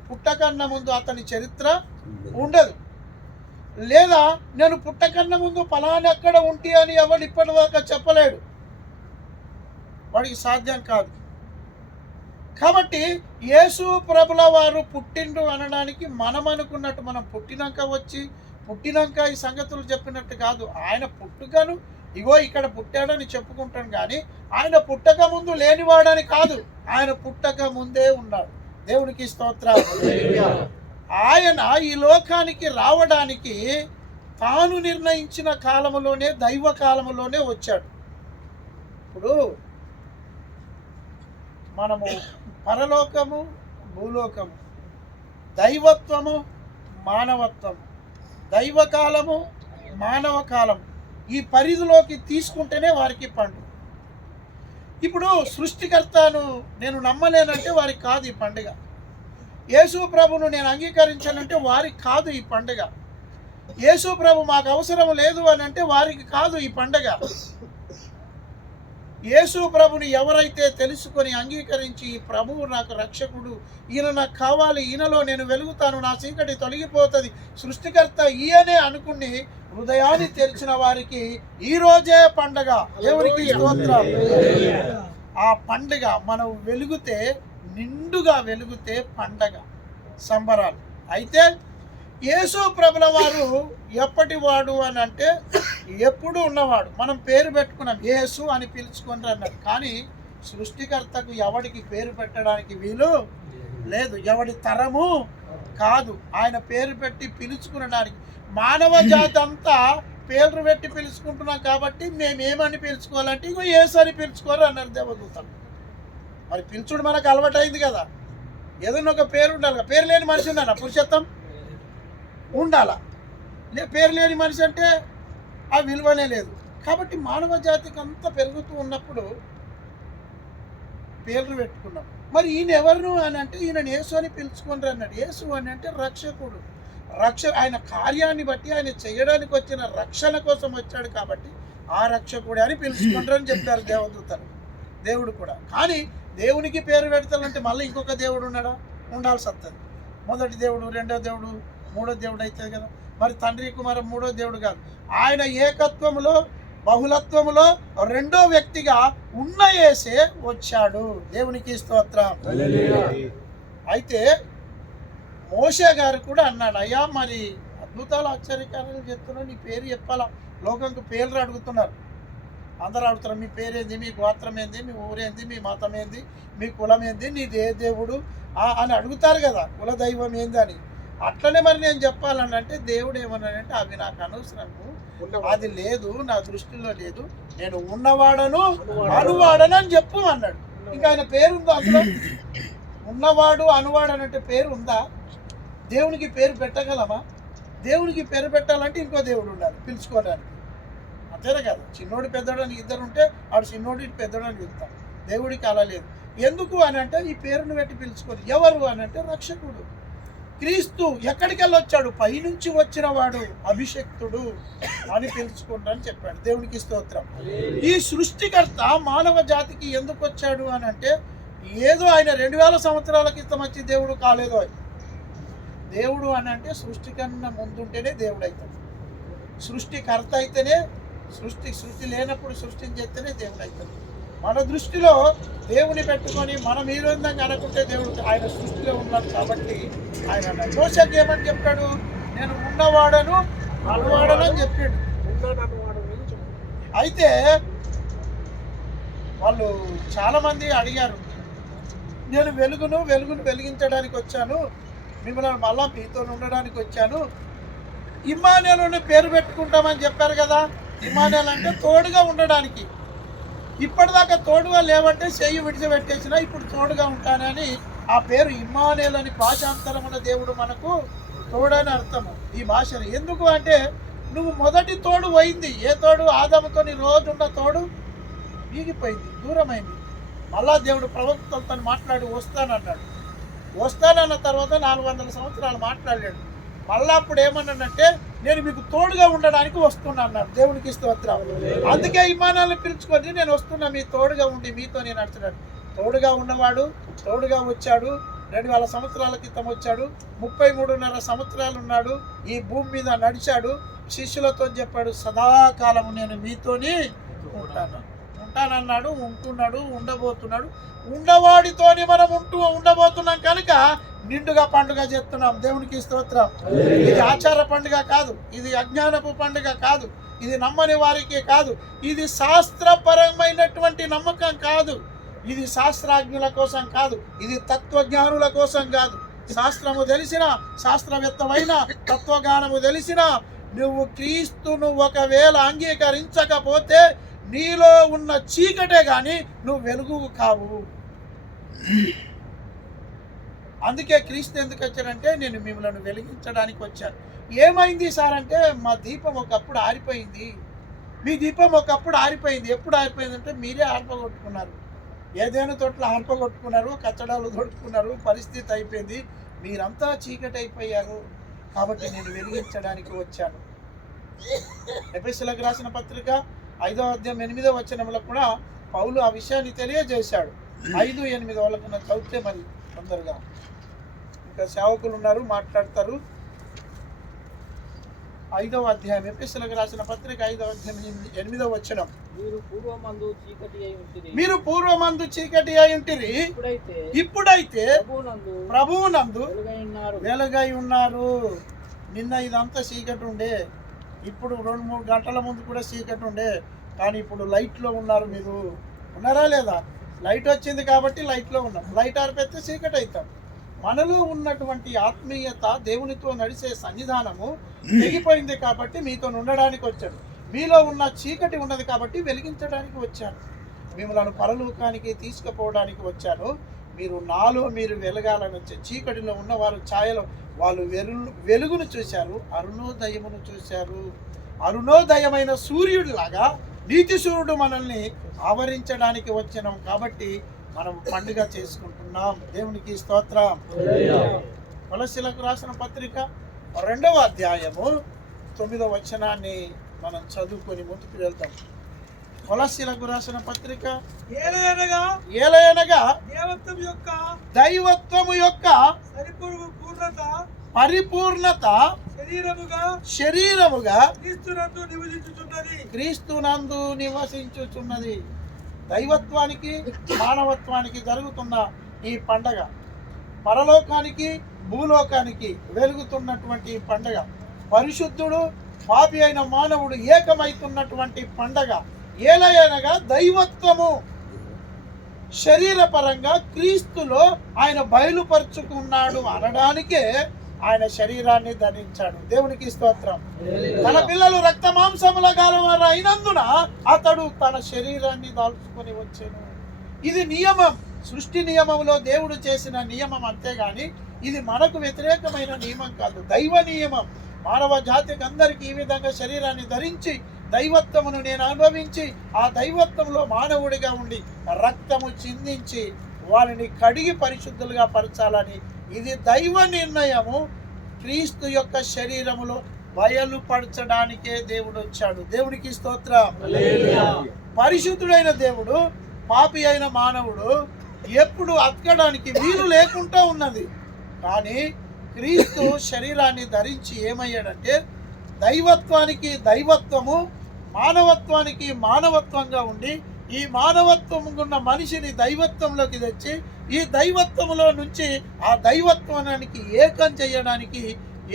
పుట్టకన్నా ముందు అతని చరిత్ర ఉండదు. లేదా నేను పుట్టకన్నా ముందు ఫలానా ఎక్కడ ఉంటి అని ఎవడు ఇప్పటిదాకా చెప్పలేడు, వాడికి సాధ్యం కాదు. కాబట్టి యేసు ప్రభుల వారు పుట్టిండు అనడానికి మనం అనుకున్నట్టు మనం పుట్టినాక వచ్చి పుట్టినాక ఈ సంగతులు చెప్పినట్టు కాదు. ఆయన పుట్టుకను ఇగో ఇక్కడ పుట్టాడని చెప్పుకుంటాను, కానీ ఆయన పుట్టక ముందు లేనివాడని కాదు, ఆయన పుట్టక ముందే ఉన్నాడు. దేవునికి స్తోత్రాలు. ఆయన ఈ లోకానికి రావడానికి తాను నిర్ణయించిన కాలములోనే, దైవ కాలములోనే వచ్చాడు. ఇప్పుడు మనము పరలోకము, భూలోకము, దైవత్వము, మానవత్వము, దైవకాలము, మానవ కాలం, ఈ పరిధిలోకి తీసుకుంటేనే వారికి పండుగ. ఇప్పుడు సృష్టికర్తను నేను నమ్మలేనంటే వారికి కాదు ఈ పండుగ. యేసు ప్రభును నేను అంగీకరించానంటే వారికి కాదు ఈ పండుగ. యేసు ప్రభు మాకు అవసరం లేదు అని అంటే వారికి కాదు ఈ పండుగ. యేసు ప్రభుని ఎవరైతే తెలుసుకొని అంగీకరించి ఈ ప్రభువు నాకు రక్షకుడు, ఈయన నాకు కావాలి, ఈయనలో నేను వెలుగుతాను, నా చీకటి తొలగిపోతుంది, సృష్టికర్త ఈయనే అనుకుని హృదయాన్ని తెరిచిన వారికి ఈ రోజే పండగ. దేవునికి స్తోత్రం. ఆ పండుగ మనం వెలుగుతే, నిండుగా వెలుగుతే పండగ, సంబరాలు. అయితే యేసు ప్రభుల వారు ఎప్పటివాడు అని అంటే ఎప్పుడు ఉన్నవాడు. మనం పేరు పెట్టుకున్నాం, యేసు అని పిలుచుకొని అన్నాడు, కానీ సృష్టికర్తకు ఎవడికి పేరు పెట్టడానికి వీలు లేదు, ఎవడి తరము కాదు ఆయన పేరు పెట్టి పిలుచుకునడానికి. మానవ జాతి అంతా పేర్లు పెట్టి పిలుచుకుంటున్నాం కాబట్టి మేమేమని పిలుచుకోవాలంటే ఇంకో యేసు అని పిలుచుకోరు అన్నారు దేవదూతలు. మరి పిలుచుడు మనకు అలవాటైంది కదా, ఏదైనా ఒక పేరు ఉండాలి. పేరు లేని మనిషి ఉండాలి, పురుషత్వం ఉండాలా, పేరు లేని మనిషి అంటే ఆ విలువనే లేదు. కాబట్టి మానవ జాతికి అంతా పెరుగుతూ ఉన్నప్పుడు పేర్లు పెట్టుకున్నాం. మరి ఈయన ఎవరు అని అంటే ఈయన యేసు అని పిలుచుకుంటారు అన్నాడు. యేసు అని అంటే రక్షకుడు, ఆయన కార్యాన్ని బట్టి ఆయన చేయడానికి వచ్చిన రక్షణ కోసం వచ్చాడు కాబట్టి ఆ రక్షకుడే అని పిలుచుకుంటారని చెప్పారు దేవదూతలు, దేవుడు కూడా. కానీ దేవునికి పేరు పెడతానంటే మళ్ళీ ఇంకొక దేవుడు ఉన్నాడా? ఉండాల్సి వస్తుంది. మొదటి దేవుడు, రెండో దేవుడు, మూడో దేవుడు అవుతుంది కదా. మరి తండ్రి కుమార మూడో దేవుడు కాదు, ఆయన ఏకత్వములో బహుళత్వములో రెండో వ్యక్తిగా ఉన్న యేసే వచ్చాడు. దేవునికి స్తోత్రం. అయితే మోషే గారు కూడా అన్నాడు, అయ్యా మరి అద్భుతాలు ఆశ్చర్యకార్యాలు చెప్తున్నావు, నీ పేరు చెప్పాలా, లోకంకు పేర్లు అడుగుతున్నారు, అందరూ అడుగుతారు మీ పేరేంది, మీ గోత్రం ఏంది, మీ ఊరేంది, మీ మతం ఏంది, మీ కులం ఏంది, నీది ఏ దేవుడు అని అడుగుతారు కదా, కుల దైవం ఏంది అని. అట్లనే మరి నేను చెప్పాలని అంటే దేవుడు ఏమన్నాడంటే అవి నాకు అనవసరము, అది లేదు, నా దృష్టిలో లేదు, నేను ఉన్నవాడను అనువాడను అని చెప్పు అన్నాడు. ఇంకా ఆయన పేరు ఉందా అందులో? ఉన్నవాడు అనువాడు అంటే పేరు ఉందా? దేవునికి పేరు పెట్టగలమా? దేవునికి పేరు పెట్టాలంటే ఇంకో దేవుడు ఉండాలి పిలుచుకోవడానికి, అంతేనా కదా. చిన్నోడు పెద్దోడని ఇద్దరు ఉంటే ఆడు చిన్నోడు పెద్దోడని పిలుస్తాం, దేవుడికి అలా లేదు. ఎందుకు అని అంటే ఈ పేరును పెట్టి పిలుచుకొని. ఎవరు అని అంటే రక్షకుడు క్రీస్తు. ఎక్కడికి వెళ్ళి వచ్చాడు? పైనుంచి వచ్చిన వాడు, అభిషక్తుడు అని పిలుచుకుంటానని చెప్పాడు. దేవునికి స్తోత్రం. ఈ సృష్టికర్త మానవ జాతికి ఎందుకు వచ్చాడు అని అంటే ఏదో ఆయన 2000 సంవత్సరాల క్రితం వచ్చి దేవుడు కాలేదు. దేవుడు అని అంటే సృష్టి కన్నా ముందుంటేనే దేవుడు అవుతాడు. సృష్టికర్త అయితేనే సృష్టి లేనప్పుడు సృష్టించేస్తేనే దేవుడు అవుతాడు. మన దృష్టిలో దేవుని పెట్టుకొని మనం ఈ విధంగా అనుకుంటే దేవుడు ఆయన సృష్టిలో ఉన్నాడు కాబట్టి ఆయన అన్నాడు. మోషేకి ఏమని చెప్పాడు? నేను ఉన్నవాడను అనువాడను అని చెప్పాడు. అయితే వాళ్ళు చాలామంది అడిగారు, నేను వెలుగును వెలిగించడానికి వచ్చాను, మిమ్మల్ని మళ్ళా మీతో ఉండడానికి వచ్చాను, ఇమ్మానుయేలు పేరు పెట్టుకుంటామని చెప్పారు కదా. ఇమ్మానుయేలు అంటే తోడుగా ఉండడానికి. ఇప్పటిదాకా తోడుగా లేవంటే చెయ్యి విడిచిపెట్టేసినా ఇప్పుడు తోడుగా ఉంటానని ఆ పేరు ఇమ్మానుయేలు అని భాషాంతరమున దేవుడు మనకు తోడని అర్థము ఈ భాషను. ఎందుకు అంటే నువ్వు మొదటి తోడు పోయింది. ఏ తోడు? ఆదాముతో నీ రోజున్న తోడు వీగిపోయింది, దూరమైంది. మళ్ళా దేవుడు ప్రవక్తలతో మాట్లాడి వస్తానన్నాడు. వస్తానన్న తర్వాత 400 సంవత్సరాలు మాట్లాడాడు. మళ్ళా అప్పుడు ఏమన్నాడంటే నేను మీకు తోడుగా ఉండడానికి వస్తున్నా అన్నాడు. దేవునికి స్తోత్రం. అందుకే ఇమ్మానుయేలుని పిలుచుకొని నేను వస్తున్నా, మీ తోడుగా ఉండి మీతో నేను నడుచున్నాడు. తోడుగా ఉన్నవాడు తోడుగా వచ్చాడు. 2000 సంవత్సరాల క్రితం వచ్చాడు. 33.5 సంవత్సరాలు ఉన్నాడు, ఈ భూమి మీద నడిచాడు. శిష్యులతో చెప్పాడు, సదాకాలము నేను మీతోని ఉంటాను. ఉంటానన్నాడు, ఉంటున్నాడు, ఉండబోతున్నాడు. ఉండవాడితోని మనం ఉండబోతున్నాం కనుక నిండుగా పండుగ చేస్తున్నాం. దేవునికి స్తోత్రం. ఇది ఆచార పండుగ కాదు, ఇది అజ్ఞానపు పండుగ కాదు, ఇది నమ్మని వారికి కాదు, ఇది శాస్త్రపరమైనటువంటి నమ్మకం కాదు, ఇది శాస్త్రాజ్ఞుల కోసం కాదు, ఇది తత్వజ్ఞానుల కోసం కాదు. శాస్త్రము తెలిసిన, శాస్త్రవేత్తమైన, తత్వజ్ఞానము తెలిసిన నువ్వు క్రీస్తును ఒకవేళ అంగీకరించకపోతే నీలో ఉన్న చీకటే కానీ నువ్వు వెలుగు కావు. అందుకే క్రీస్తు ఎందుకు వచ్చారంటే నేను మిమ్మల్ని వెలిగించడానికి వచ్చాను. ఏమైంది సార్ అంటే మా దీపం ఒకప్పుడు ఆరిపోయింది. మీ దీపం ఒకప్పుడు ఆరిపోయింది. ఎప్పుడు ఆరిపోయిందంటే మీరే ఆర్పగొట్టుకున్నారు. ఏదైనా తోటలో ఆర్పగొట్టుకున్నారు, కచ్చడాలు దొడుకున్నారు, పరిస్థితి అయిపోయింది, మీరంతా చీకటి అయిపోయారు. కాబట్టి నేను వెలిగించడానికి వచ్చాను. ఎఫెసీయులకు రాసిన పత్రిక 5వ అధ్యాయం 8వ వచనంలో కూడా పౌలు ఆ విషయాన్ని తెలియజేశాడు. 5:8 వాళ్ళకు చదివితే మరి తొందరగా, ఇంకా సేవకులు ఉన్నారు మాట్లాడతారు. 5వ అధ్యాయం ఎఫెసీయులకు రాసిన పత్రిక 5వ అధ్యాయం 8వ వచనం. మీరు పూర్వమందు చీకటి అయి ఉంటిరి, ఇప్పుడైతే ప్రభువునందు వెలుగై ఉన్నారు. నిన్న ఇదంతా చీకటి ఉండే, ఇప్పుడు 2-3 గంటల ముందు కూడా చీకటి ఉండే, కానీ ఇప్పుడు లైట్లో ఉన్నారు. మీరు ఉన్నారా లేదా? లైట్ వచ్చింది కాబట్టి లైట్లో ఉన్నాం. లైట్ ఆరిపోతే చీకటి అవుతాం. మనలో ఉన్నటువంటి ఆత్మీయత, దేవునితో నడిచే సన్నిధానము తెగిపోయింది కాబట్టి మీతో ఉండడానికి వచ్చాడు. మీలో ఉన్న చీకటి ఉన్నది కాబట్టి వెలిగించడానికి వచ్చాను. మిమ్మల్ని పరలోకానికి తీసుకుపోవడానికి వచ్చాను. నాలో మీరు వెలగాలని వచ్చే చీకటిలో ఉన్నవారు ఛాయలో వాళ్ళు వెలుగును చూశారు, అరుణోదయమును చూశారు. అరుణోదయమైన సూర్యుడిలాగా నీతి సూర్యుడు మనల్ని ఆవరించడానికి వచ్చినాం కాబట్టి మనం పండుగ చేసుకుంటున్నాం. దేవునికి స్తోత్రం. కొలస్సీలకు రాసిన పత్రిక 2వ అధ్యాయము 9వ వచనాన్ని మనం చదువుకొని ముందుకు వెళ్తాం. కొలస్సీలకు రాసిన పత్రిక ఏలయనగా దైవత్వము యొక్క పరిపూర్ణత శరీరముగా క్రీస్తునందు నివసించుచున్నది. దైవత్వానికి మానవత్వానికి జరుగుతున్న ఈ పండగ, పరలోకానికి భూలోకానికి వెలుగుతున్నటువంటి పండగ, పరిశుద్ధుడు పాపి అయిన మానవుడు ఏకమైతున్నటువంటి పండగ. ఏలయనగా దైవత్వము శరీరపరంగా క్రీస్తులో ఆయన బయలుపరుచుకున్నాడు అనడానికే ఆయన శరీరాన్ని ధరించాడు. దేవునికి స్తోత్రం. తన పిల్లలు రక్త మాంసముల గాలవారు అయినందున అతడు తన శరీరాన్ని దాల్చుకొని వచ్చాను. ఇది నియమం, సృష్టి నియమంలో దేవుడు చేసిన నియమం, అంతేగాని ఇది మనకు వ్యతిరేకమైన నియమం కాదు, దైవ నియమం. మానవ జాతికి అందరికీ ఈ విధంగా శరీరాన్ని ధరించి దైవత్వమును నేను అనుభవించి ఆ దైవత్వంలో మానవుడిగా ఉండి రక్తము చిందించి వారిని కడిగి పరిశుద్ధులుగా పరచాలని ఇది దైవ నిర్ణయము. క్రీస్తు యొక్క శరీరములో బయలుపరచడానికే దేవుడు వచ్చాడు. దేవునికి స్తోత్రం. పరిశుద్ధుడైన దేవుడు పాపి అయిన మానవుడు ఎప్పుడు అతకడానికి వీలు లేకుండా ఉన్నది. కానీ క్రీస్తు శరీరాన్ని ధరించి ఏమయ్యాడంటే దైవత్వానికి దైవత్వము, మానవత్వానికి మానవత్వంగా ఉండి ఈ మానవత్వం ఉన్న మనిషిని దైవత్వంలోకి తెచ్చి ఈ దైవత్వంలో నుంచి ఆ దైవత్వానికి ఏకం చేయడానికి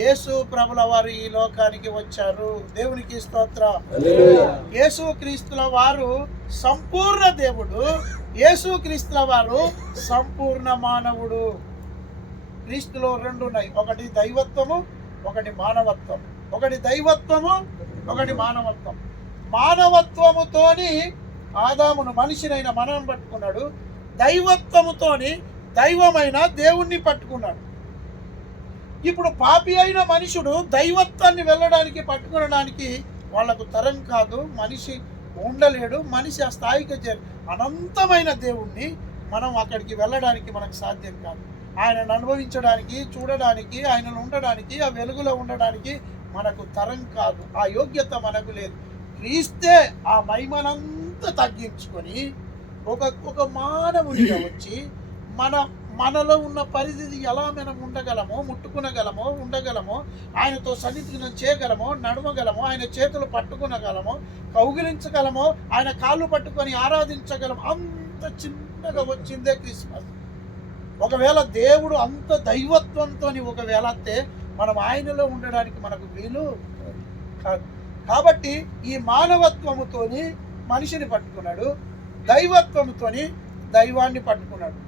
యేసు ప్రభుల వారు ఈ లోకానికి వచ్చారు. దేవునికి స్తోత్రం. యేసు క్రీస్తుల వారు సంపూర్ణ దేవుడు, యేసు క్రీస్తుల వారు సంపూర్ణ మానవుడు. క్రీస్తులో 2 ఉన్నాయి, ఒకటి దైవత్వము, ఒకటి మానవత్వం. ఒకటి దైవత్వము, ఒకటి మానవత్వం. మానవత్వముతోని ఆదామును మనిషినైన మనను పట్టుకున్నాడు, దైవత్వముతోని దైవమైన దేవుణ్ణి పట్టుకున్నాడు. ఇప్పుడు పాపి అయిన మనుషుడు దైవత్వాన్ని వెళ్ళడానికి పట్టుకునడానికి వాళ్ళకు తరం కాదు, మనిషి ఉండలేడు. మనిషి ఆ స్థాయికి చేరు అనంతమైన దేవుణ్ణి మనం అక్కడికి వెళ్ళడానికి మనకు సాధ్యం కాదు. ఆయనను అనుభవించడానికి, చూడడానికి, ఆయనను ఉండడానికి, ఆ వెలుగులో ఉండడానికి మనకు తరం కాదు, ఆ యోగ్యత మనకు లేదు. క్రీస్తే ఆ మహిమనంతా తగ్గించుకొని ఒక మానవుడిగా వచ్చి మనలో ఉన్న పరిస్థితి ఎలా మనం ఉండగలమో ఆయనతో సన్నిధినం చేయగలమో, నడవగలమో, ఆయన చేతులు పట్టుకునగలమో, కౌగిలించగలమో, ఆయన కాళ్ళు పట్టుకొని ఆరాధించగలము. అంత చిన్నగా వచ్చిందే క్రిస్మస్. ఒకవేళ దేవుడు అంత దైవత్వంతో ఒకవేళ అయితే మనం ఆయనలో ఉండడానికి మనకు వీలు కాదు. కాబట్టి ఈ మానవత్వముతోని మనిషిని పట్టుకున్నాడు, దైవత్వముతోని దైవాన్ని పట్టుకున్నాడు.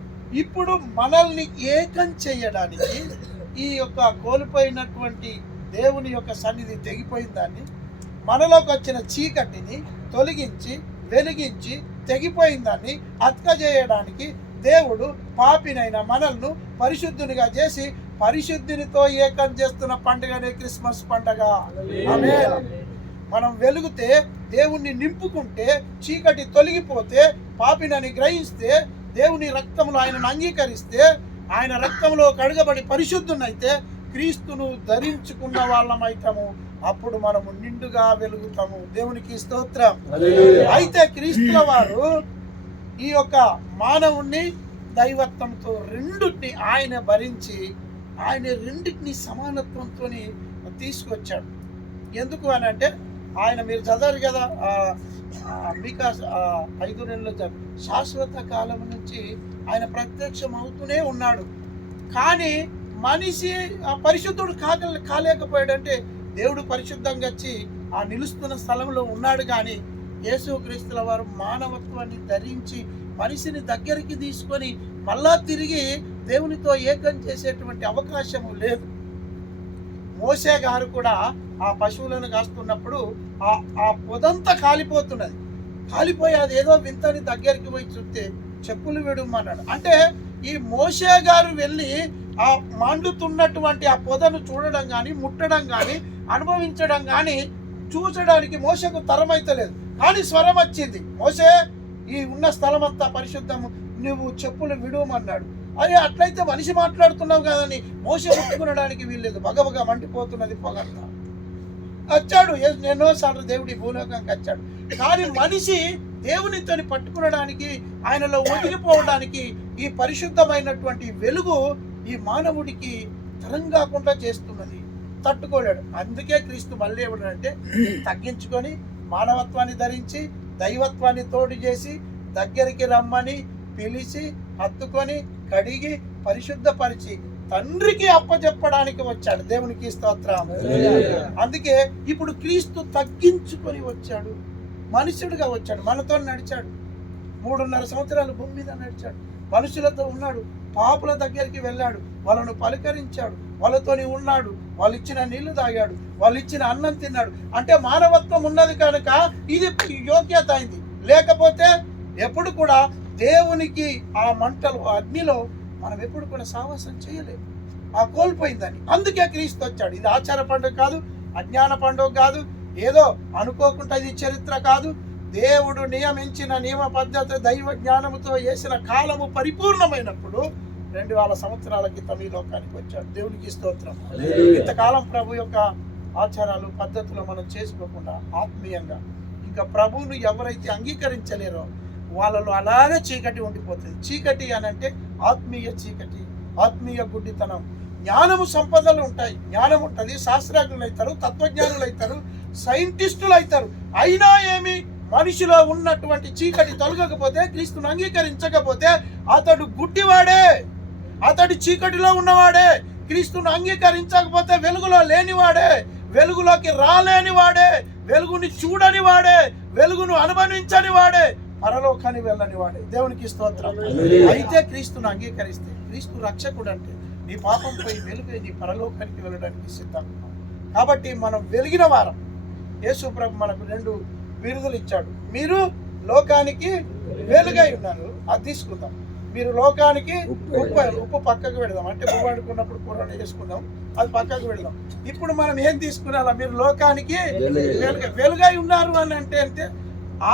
ఇప్పుడు మనల్ని ఏకం చేయడానికి ఈ యొక్క కోల్పోయినటువంటి దేవుని యొక్క సన్నిధి తెగిపోయిన దాన్ని, మనలోకి వచ్చిన చీకటిని తొలగించి వెలిగించి తెగిపోయిన దాన్ని అతకజేయడానికి దేవుడు పాపినైన మనల్ని పరిశుద్ధునిగా చేసి పరిశుద్ధినితో ఏకం చేస్తున్న పండుగనే క్రిస్మస్ పండుగ. ఆమేన్. మనం వెలుగుతే, దేవుణ్ణి నింపుకుంటే, చీకటి తొలగిపోతే, పాపినని గ్రహిస్తే, దేవుని రక్తంలో ఆయనను అంగీకరిస్తే, ఆయన రక్తంలో కడగబడి పరిశుద్ధునైతే, క్రీస్తును ధరించుకున్న వాళ్ళమైతాము. అప్పుడు మనము నిండుగా వెలుగుతాము. దేవునికి స్తోత్రం. అయితే క్రీస్తుల వారు ఈ యొక్క మానవుణ్ణి దైవత్వంతో రెండుని ఆయన భరించి ఆయన రెండింటిని సమానత్వంతో తీసుకొచ్చాడు. ఎందుకు అని అంటే ఆయన, మీరు చదవరు కదా మీకు 5 నెలలు శాశ్వత కాలం నుంచి ఆయన ప్రత్యక్షం అవుతూనే ఉన్నాడు. కానీ మనిషి పరిశుద్ధుడు కాలేకపోయాడంటే దేవుడు పరిశుద్ధంగా వచ్చి ఆ నిలుస్తున్న స్థలంలో ఉన్నాడు. కానీ యేసుక్రీస్తుల వారు మానవత్వాన్ని ధరించి మనిషిని దగ్గరికి తీసుకొని మళ్ళా తిరిగి దేవునితో ఏకం చేసేటువంటి అవకాశము లేదు. మోసే గారు కూడా ఆ పశువులను కాస్తున్నప్పుడు ఆ పొదంతా కాలిపోతున్నది. కాలిపోయి అది ఏదో వింతని దగ్గరికి పోయి చూస్తే చెప్పులు విడుమన్నాడు. అంటే ఈ మోసే గారు వెళ్ళి ఆ మండుతున్నటువంటి ఆ పొదను చూడడం కానీ, ముట్టడం కానీ, అనుభవించడం కానీ చూసడానికి మోసకు తరమైతలేదు. కానీ స్వరం వచ్చింది, మోసే ఈ ఉన్న స్థలం అంతా పరిశుద్ధము, నువ్వు చెప్పులు విడుమన్నాడు. అరే అట్లయితే మనిషి మాట్లాడుతున్నావు కదని మోసే ముట్టుకునడానికి వీల్లేదు. బగబగా మండిపోతున్నది పొగంతా. వచ్చాడు ఎన్నోసార్లు దేవుడి భూలోకానికి వచ్చాడు. కానీ మనిషి దేవునితో పట్టుకునడానికి, ఆయనలో ఒదిగిపోవడానికి ఈ పరిశుద్ధమైనటువంటి వెలుగు ఈ మానవుడికి తరం కాకుండా చేస్తున్నది. తట్టుకోలేడు. అందుకే క్రీస్తు మళ్ళీ ఏమంటే తగ్గించుకొని మానవత్వాన్ని ధరించి దైవత్వాన్ని తోడు చేసి దగ్గరికి రమ్మని పిలిచి హత్తుకొని కడిగి పరిశుద్ధపరిచి తండ్రికి అప్పచెప్పడానికి వచ్చాడు. దేవునికి స్తోత్రం. అందుకే ఇప్పుడు క్రీస్తు తగ్గించుకొని వచ్చాడు, మనుషుడిగా వచ్చాడు, మనతో నడిచాడు. 3.5 సంవత్సరాలు భూమి మీద నడిచాడు, మనుషులతో ఉన్నాడు, పాపుల దగ్గరికి వెళ్ళాడు, వాళ్ళను పలకరించాడు, వాళ్ళతోని ఉన్నాడు, వాళ్ళు ఇచ్చిన నీళ్లు తాగాడు, వాళ్ళు ఇచ్చిన అన్నం తిన్నాడు. అంటే మానవత్వం ఉన్నది కనుక ఇది యోగ్యత అయింది. లేకపోతే ఎప్పుడు కూడా దేవునికి ఆ మంటలు అగ్నిలో మనం ఎప్పుడు కూడా సావాసం చేయలేము. ఆ కోల్పోయిందని. అందుకే క్రీస్తు వచ్చాడు. ఇది ఆచార పండుగ కాదు, అజ్ఞాన పండుగ కాదు, ఏదో అనుకోకుండా ఇది చరిత్ర కాదు. దేవుడు నియమించిన నియమ పద్ధతి దైవ జ్ఞానముతో వేసిన కాలము పరిపూర్ణమైనప్పుడు 2000 సంవత్సరాల క్రితం ఈ లోకానికి వచ్చాడు. దేవునికి స్తోత్రం. ఇంతకాలం ప్రభు యొక్క ఆచారాలు పద్ధతులు మనం చేసుకోకుండా ఆత్మీయంగా ఇంకా ప్రభువును ఎవరైతే అంగీకరించలేరో వాళ్ళలో అలాగే చీకటి ఉండిపోతుంది. చీకటి అని అంటే ఆత్మీయ చీకటి, ఆత్మీయ గుడ్డితనం. జ్ఞానము సంపదలు ఉంటాయి, జ్ఞానం ఉంటుంది, శాస్త్రజ్ఞులు అవుతారు, తత్వజ్ఞానులు అవుతారు, సైంటిస్టులు అవుతారు. అయినా ఏమి మనిషిలో ఉన్నటువంటి చీకటి తొలగకపోతే, క్రీస్తును అంగీకరించకపోతే అతడు గుడ్డివాడే, అతడు చీకటిలో ఉన్నవాడే. క్రీస్తును అంగీకరించకపోతే వెలుగులో లేనివాడే, వెలుగులోకి రాలేని వాడే, వెలుగుని చూడని వాడే, వెలుగును అనుభవించని వాడే, పరలోకానికి వెళ్ళని వాడే. దేవునికి స్తోత్రం. అయితే క్రీస్తును అంగీకరిస్తే, క్రీస్తు రక్షకుడు అంటే నీ పాపంపై వెలుగు నీ పరలోకానికి వెళ్ళడానికి సిద్ధం. కాబట్టి మనం వెలిగిన వారం. యేసు ప్రభు మనకు 2 బిరుదులు ఇచ్చాడు. మీరు లోకానికి వెలుగై ఉన్నారు, అది తీసుకుందాం. మీరు లోకానికి ఉప్పు పక్కకు పెడదాం. అంటే పువ్వాడుకున్నప్పుడు కూరని వేసుకుందాం, అది పక్కకు పెడదాం. ఇప్పుడు మనం ఏం తీసుకున్నాలా? మీరు లోకానికి వెలుగై ఉన్నారు అని అంటే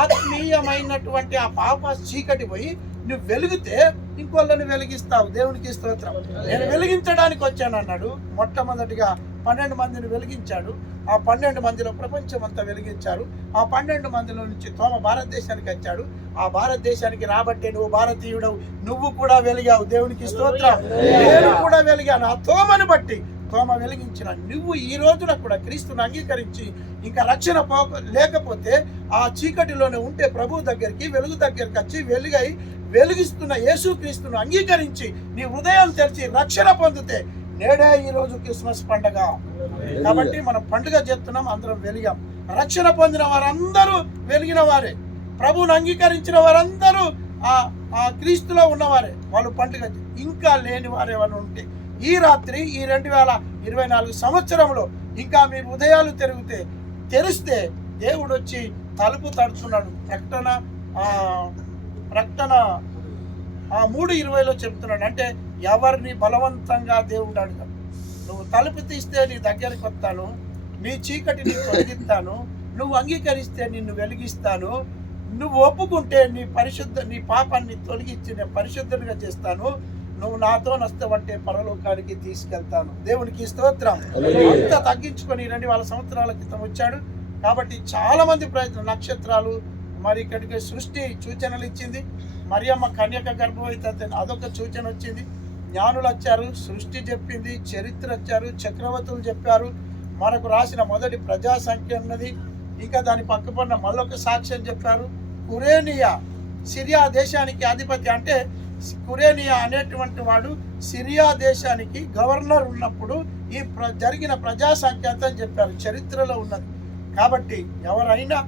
ఆత్మీయమైనటువంటి ఆ పాప చీకటి పోయి నువ్వు వెలిగితే ఇంకోళ్ళని వెలిగిస్తావు. దేవునికి స్తోత్రం. నేను వెలిగించడానికి వచ్చాను అన్నాడు. మొట్టమొదటిగా 12 మందిని వెలిగించాడు. ఆ 12 మందిలో ప్రపంచం అంతా వెలిగించారు. ఆ 12 మందిలో నుంచి తోమ భారతదేశానికి వచ్చాడు. ఆ భారతదేశానికి రాబట్టే నువ్వు భారతీయుడవు, నువ్వు కూడా వెలిగావు. దేవునికి స్తోత్రం. నేను కూడా వెలిగాను. ఆ తోమను బట్టి, తోమ వెలిగించిన నువ్వు ఈ రోజున కూడా క్రీస్తుని అంగీకరించి ఇంకా రక్షణ లేకపోతే ఆ చీకటిలోనే ఉంటే ప్రభు దగ్గరికి, వెలుగు దగ్గరికి వచ్చి వెలిగిస్తున్న యేసు క్రీస్తును అంగీకరించి నీ హృదయం తెరిచి రక్షణ పొందితే నేడే ఈ రోజు క్రిస్మస్ పండుగ. కాబట్టి మనం పండుగ చేస్తున్నాం, అందరం వెలిగాం. రక్షణ పొందిన వారందరూ వెలిగిన వారే, ప్రభువును అంగీకరించిన వారందరూ ఆ క్రీస్తులో ఉన్నవారే. వాళ్ళు పండుగ ఇంకా లేని వారేమని ఉంటే ఈ రాత్రి, ఈ 2024 సంవత్సరంలో ఇంకా మీ హృదయాలు తెరిస్తే దేవుడు వచ్చి తలుపు తడుచున్నాడు. ప్రకటన 3:20లో చెప్తున్నాడు. అంటే ఎవరిని బలవంతంగా దేవుడు అడగడు. నువ్వు తలుపు తీస్తే నీ దగ్గరికి వస్తాను, నీ చీకటిని తొలగిస్తాను, నువ్వు అంగీకరిస్తే నిన్ను వెలిగిస్తాను, నువ్వు ఒప్పుకుంటే నీ పాపాన్ని తొలగించి నేను పరిశుద్ధంగా చేస్తాను, నువ్వు నాతో నష్టపట్టే పరలోకానికి తీసుకెళ్తాను. దేవునికి స్తోత్రం. అంత తగ్గించుకొని 2,000 సంవత్సరాల క్రితం వచ్చాడు. కాబట్టి చాలా మంది ప్రయత్నం, నక్షత్రాలు మరి ఇక్కడికి సృష్టి సూచనలు ఇచ్చింది. మరియమ్మ కన్యక గర్భవతి అదొక సూచన వచ్చింది. జ్ఞానులు వచ్చారు, సృష్టి చెప్పింది, చరిత్ర వచ్చారు, చక్రవర్తులు చెప్పారు, మనకు రాసిన మొదటి ప్రజా సంఖ్య ఉన్నది. ఇంకా దాని పక్కపన్న మళ్ళొక సాక్ష్యం చెప్పారు. కురేనియా సిరియా దేశానికి అధిపతి. అంటే కురేనియా అనేటువంటి వాడు సిరియా దేశానికి గవర్నర్ ఉన్నప్పుడు ఈ జరిగిన ప్రజా సంఖ్య అంతా చెప్పారు, చరిత్రలో ఉన్నది. కాబట్టి ఎవరైనా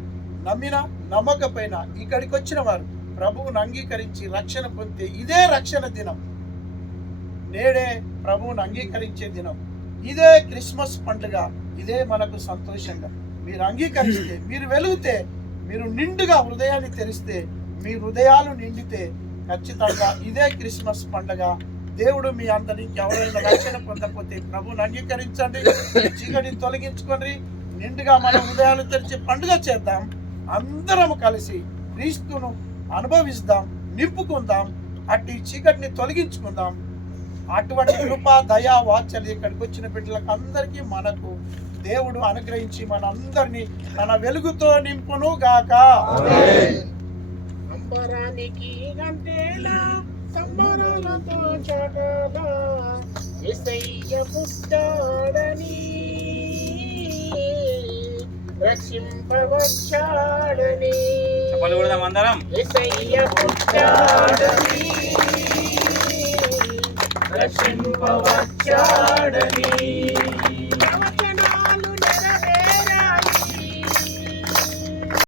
నమ్మినా నమ్మకపోయినా ఇక్కడికి వచ్చిన వారు ప్రభువును అంగీకరించి రక్షణ పొందితే ఇదే రక్షణ దినం. నేడే ప్రభువును అంగీకరించే దినం. ఇదే క్రిస్మస్ పండుగ. ఇదే మనకు సంతోషంగా. మీరు అంగీకరిస్తే, మీరు వెలిగితే, మీరు నిండుగా హృదయాన్ని తెరిస్తే, మీ హృదయాలు నిండితే ఖచ్చితంగా ఇదే క్రిస్మస్ పండుగ. దేవుడు మీ అందరికి ఎవరైనా రక్షణ పొందకపోతే ప్రభువును అంగీకరించండి, చీకటిని తొలగించుకోండి, నిండుగా మన హృదయాలు తెరిచి పండుగ చేద్దాం. అందరం కలిసి క్రీస్తును అనుభవిస్తాం, నింపుకుందాం, అట్టి చీకటిని తొలగించుకుందాం. అటువంటి కృప, దయా, వాత్సల్యం ఇక్కడికి వచ్చిన బిడ్డలకు అందరికీ మనకు దేవుడు అనుగ్రహించి మనందరినీ తన వెలుగుతో నింపును గాక. అంబరానికి గంటేలా సంబరాలతో చాటాలా యేసయ్య పుట్టాడని రక్షింపవచ్చాడని చెప్పలు కొడదాం అందరం. యేసయ్య పుట్టాడని రక్షింపవచ్చాడని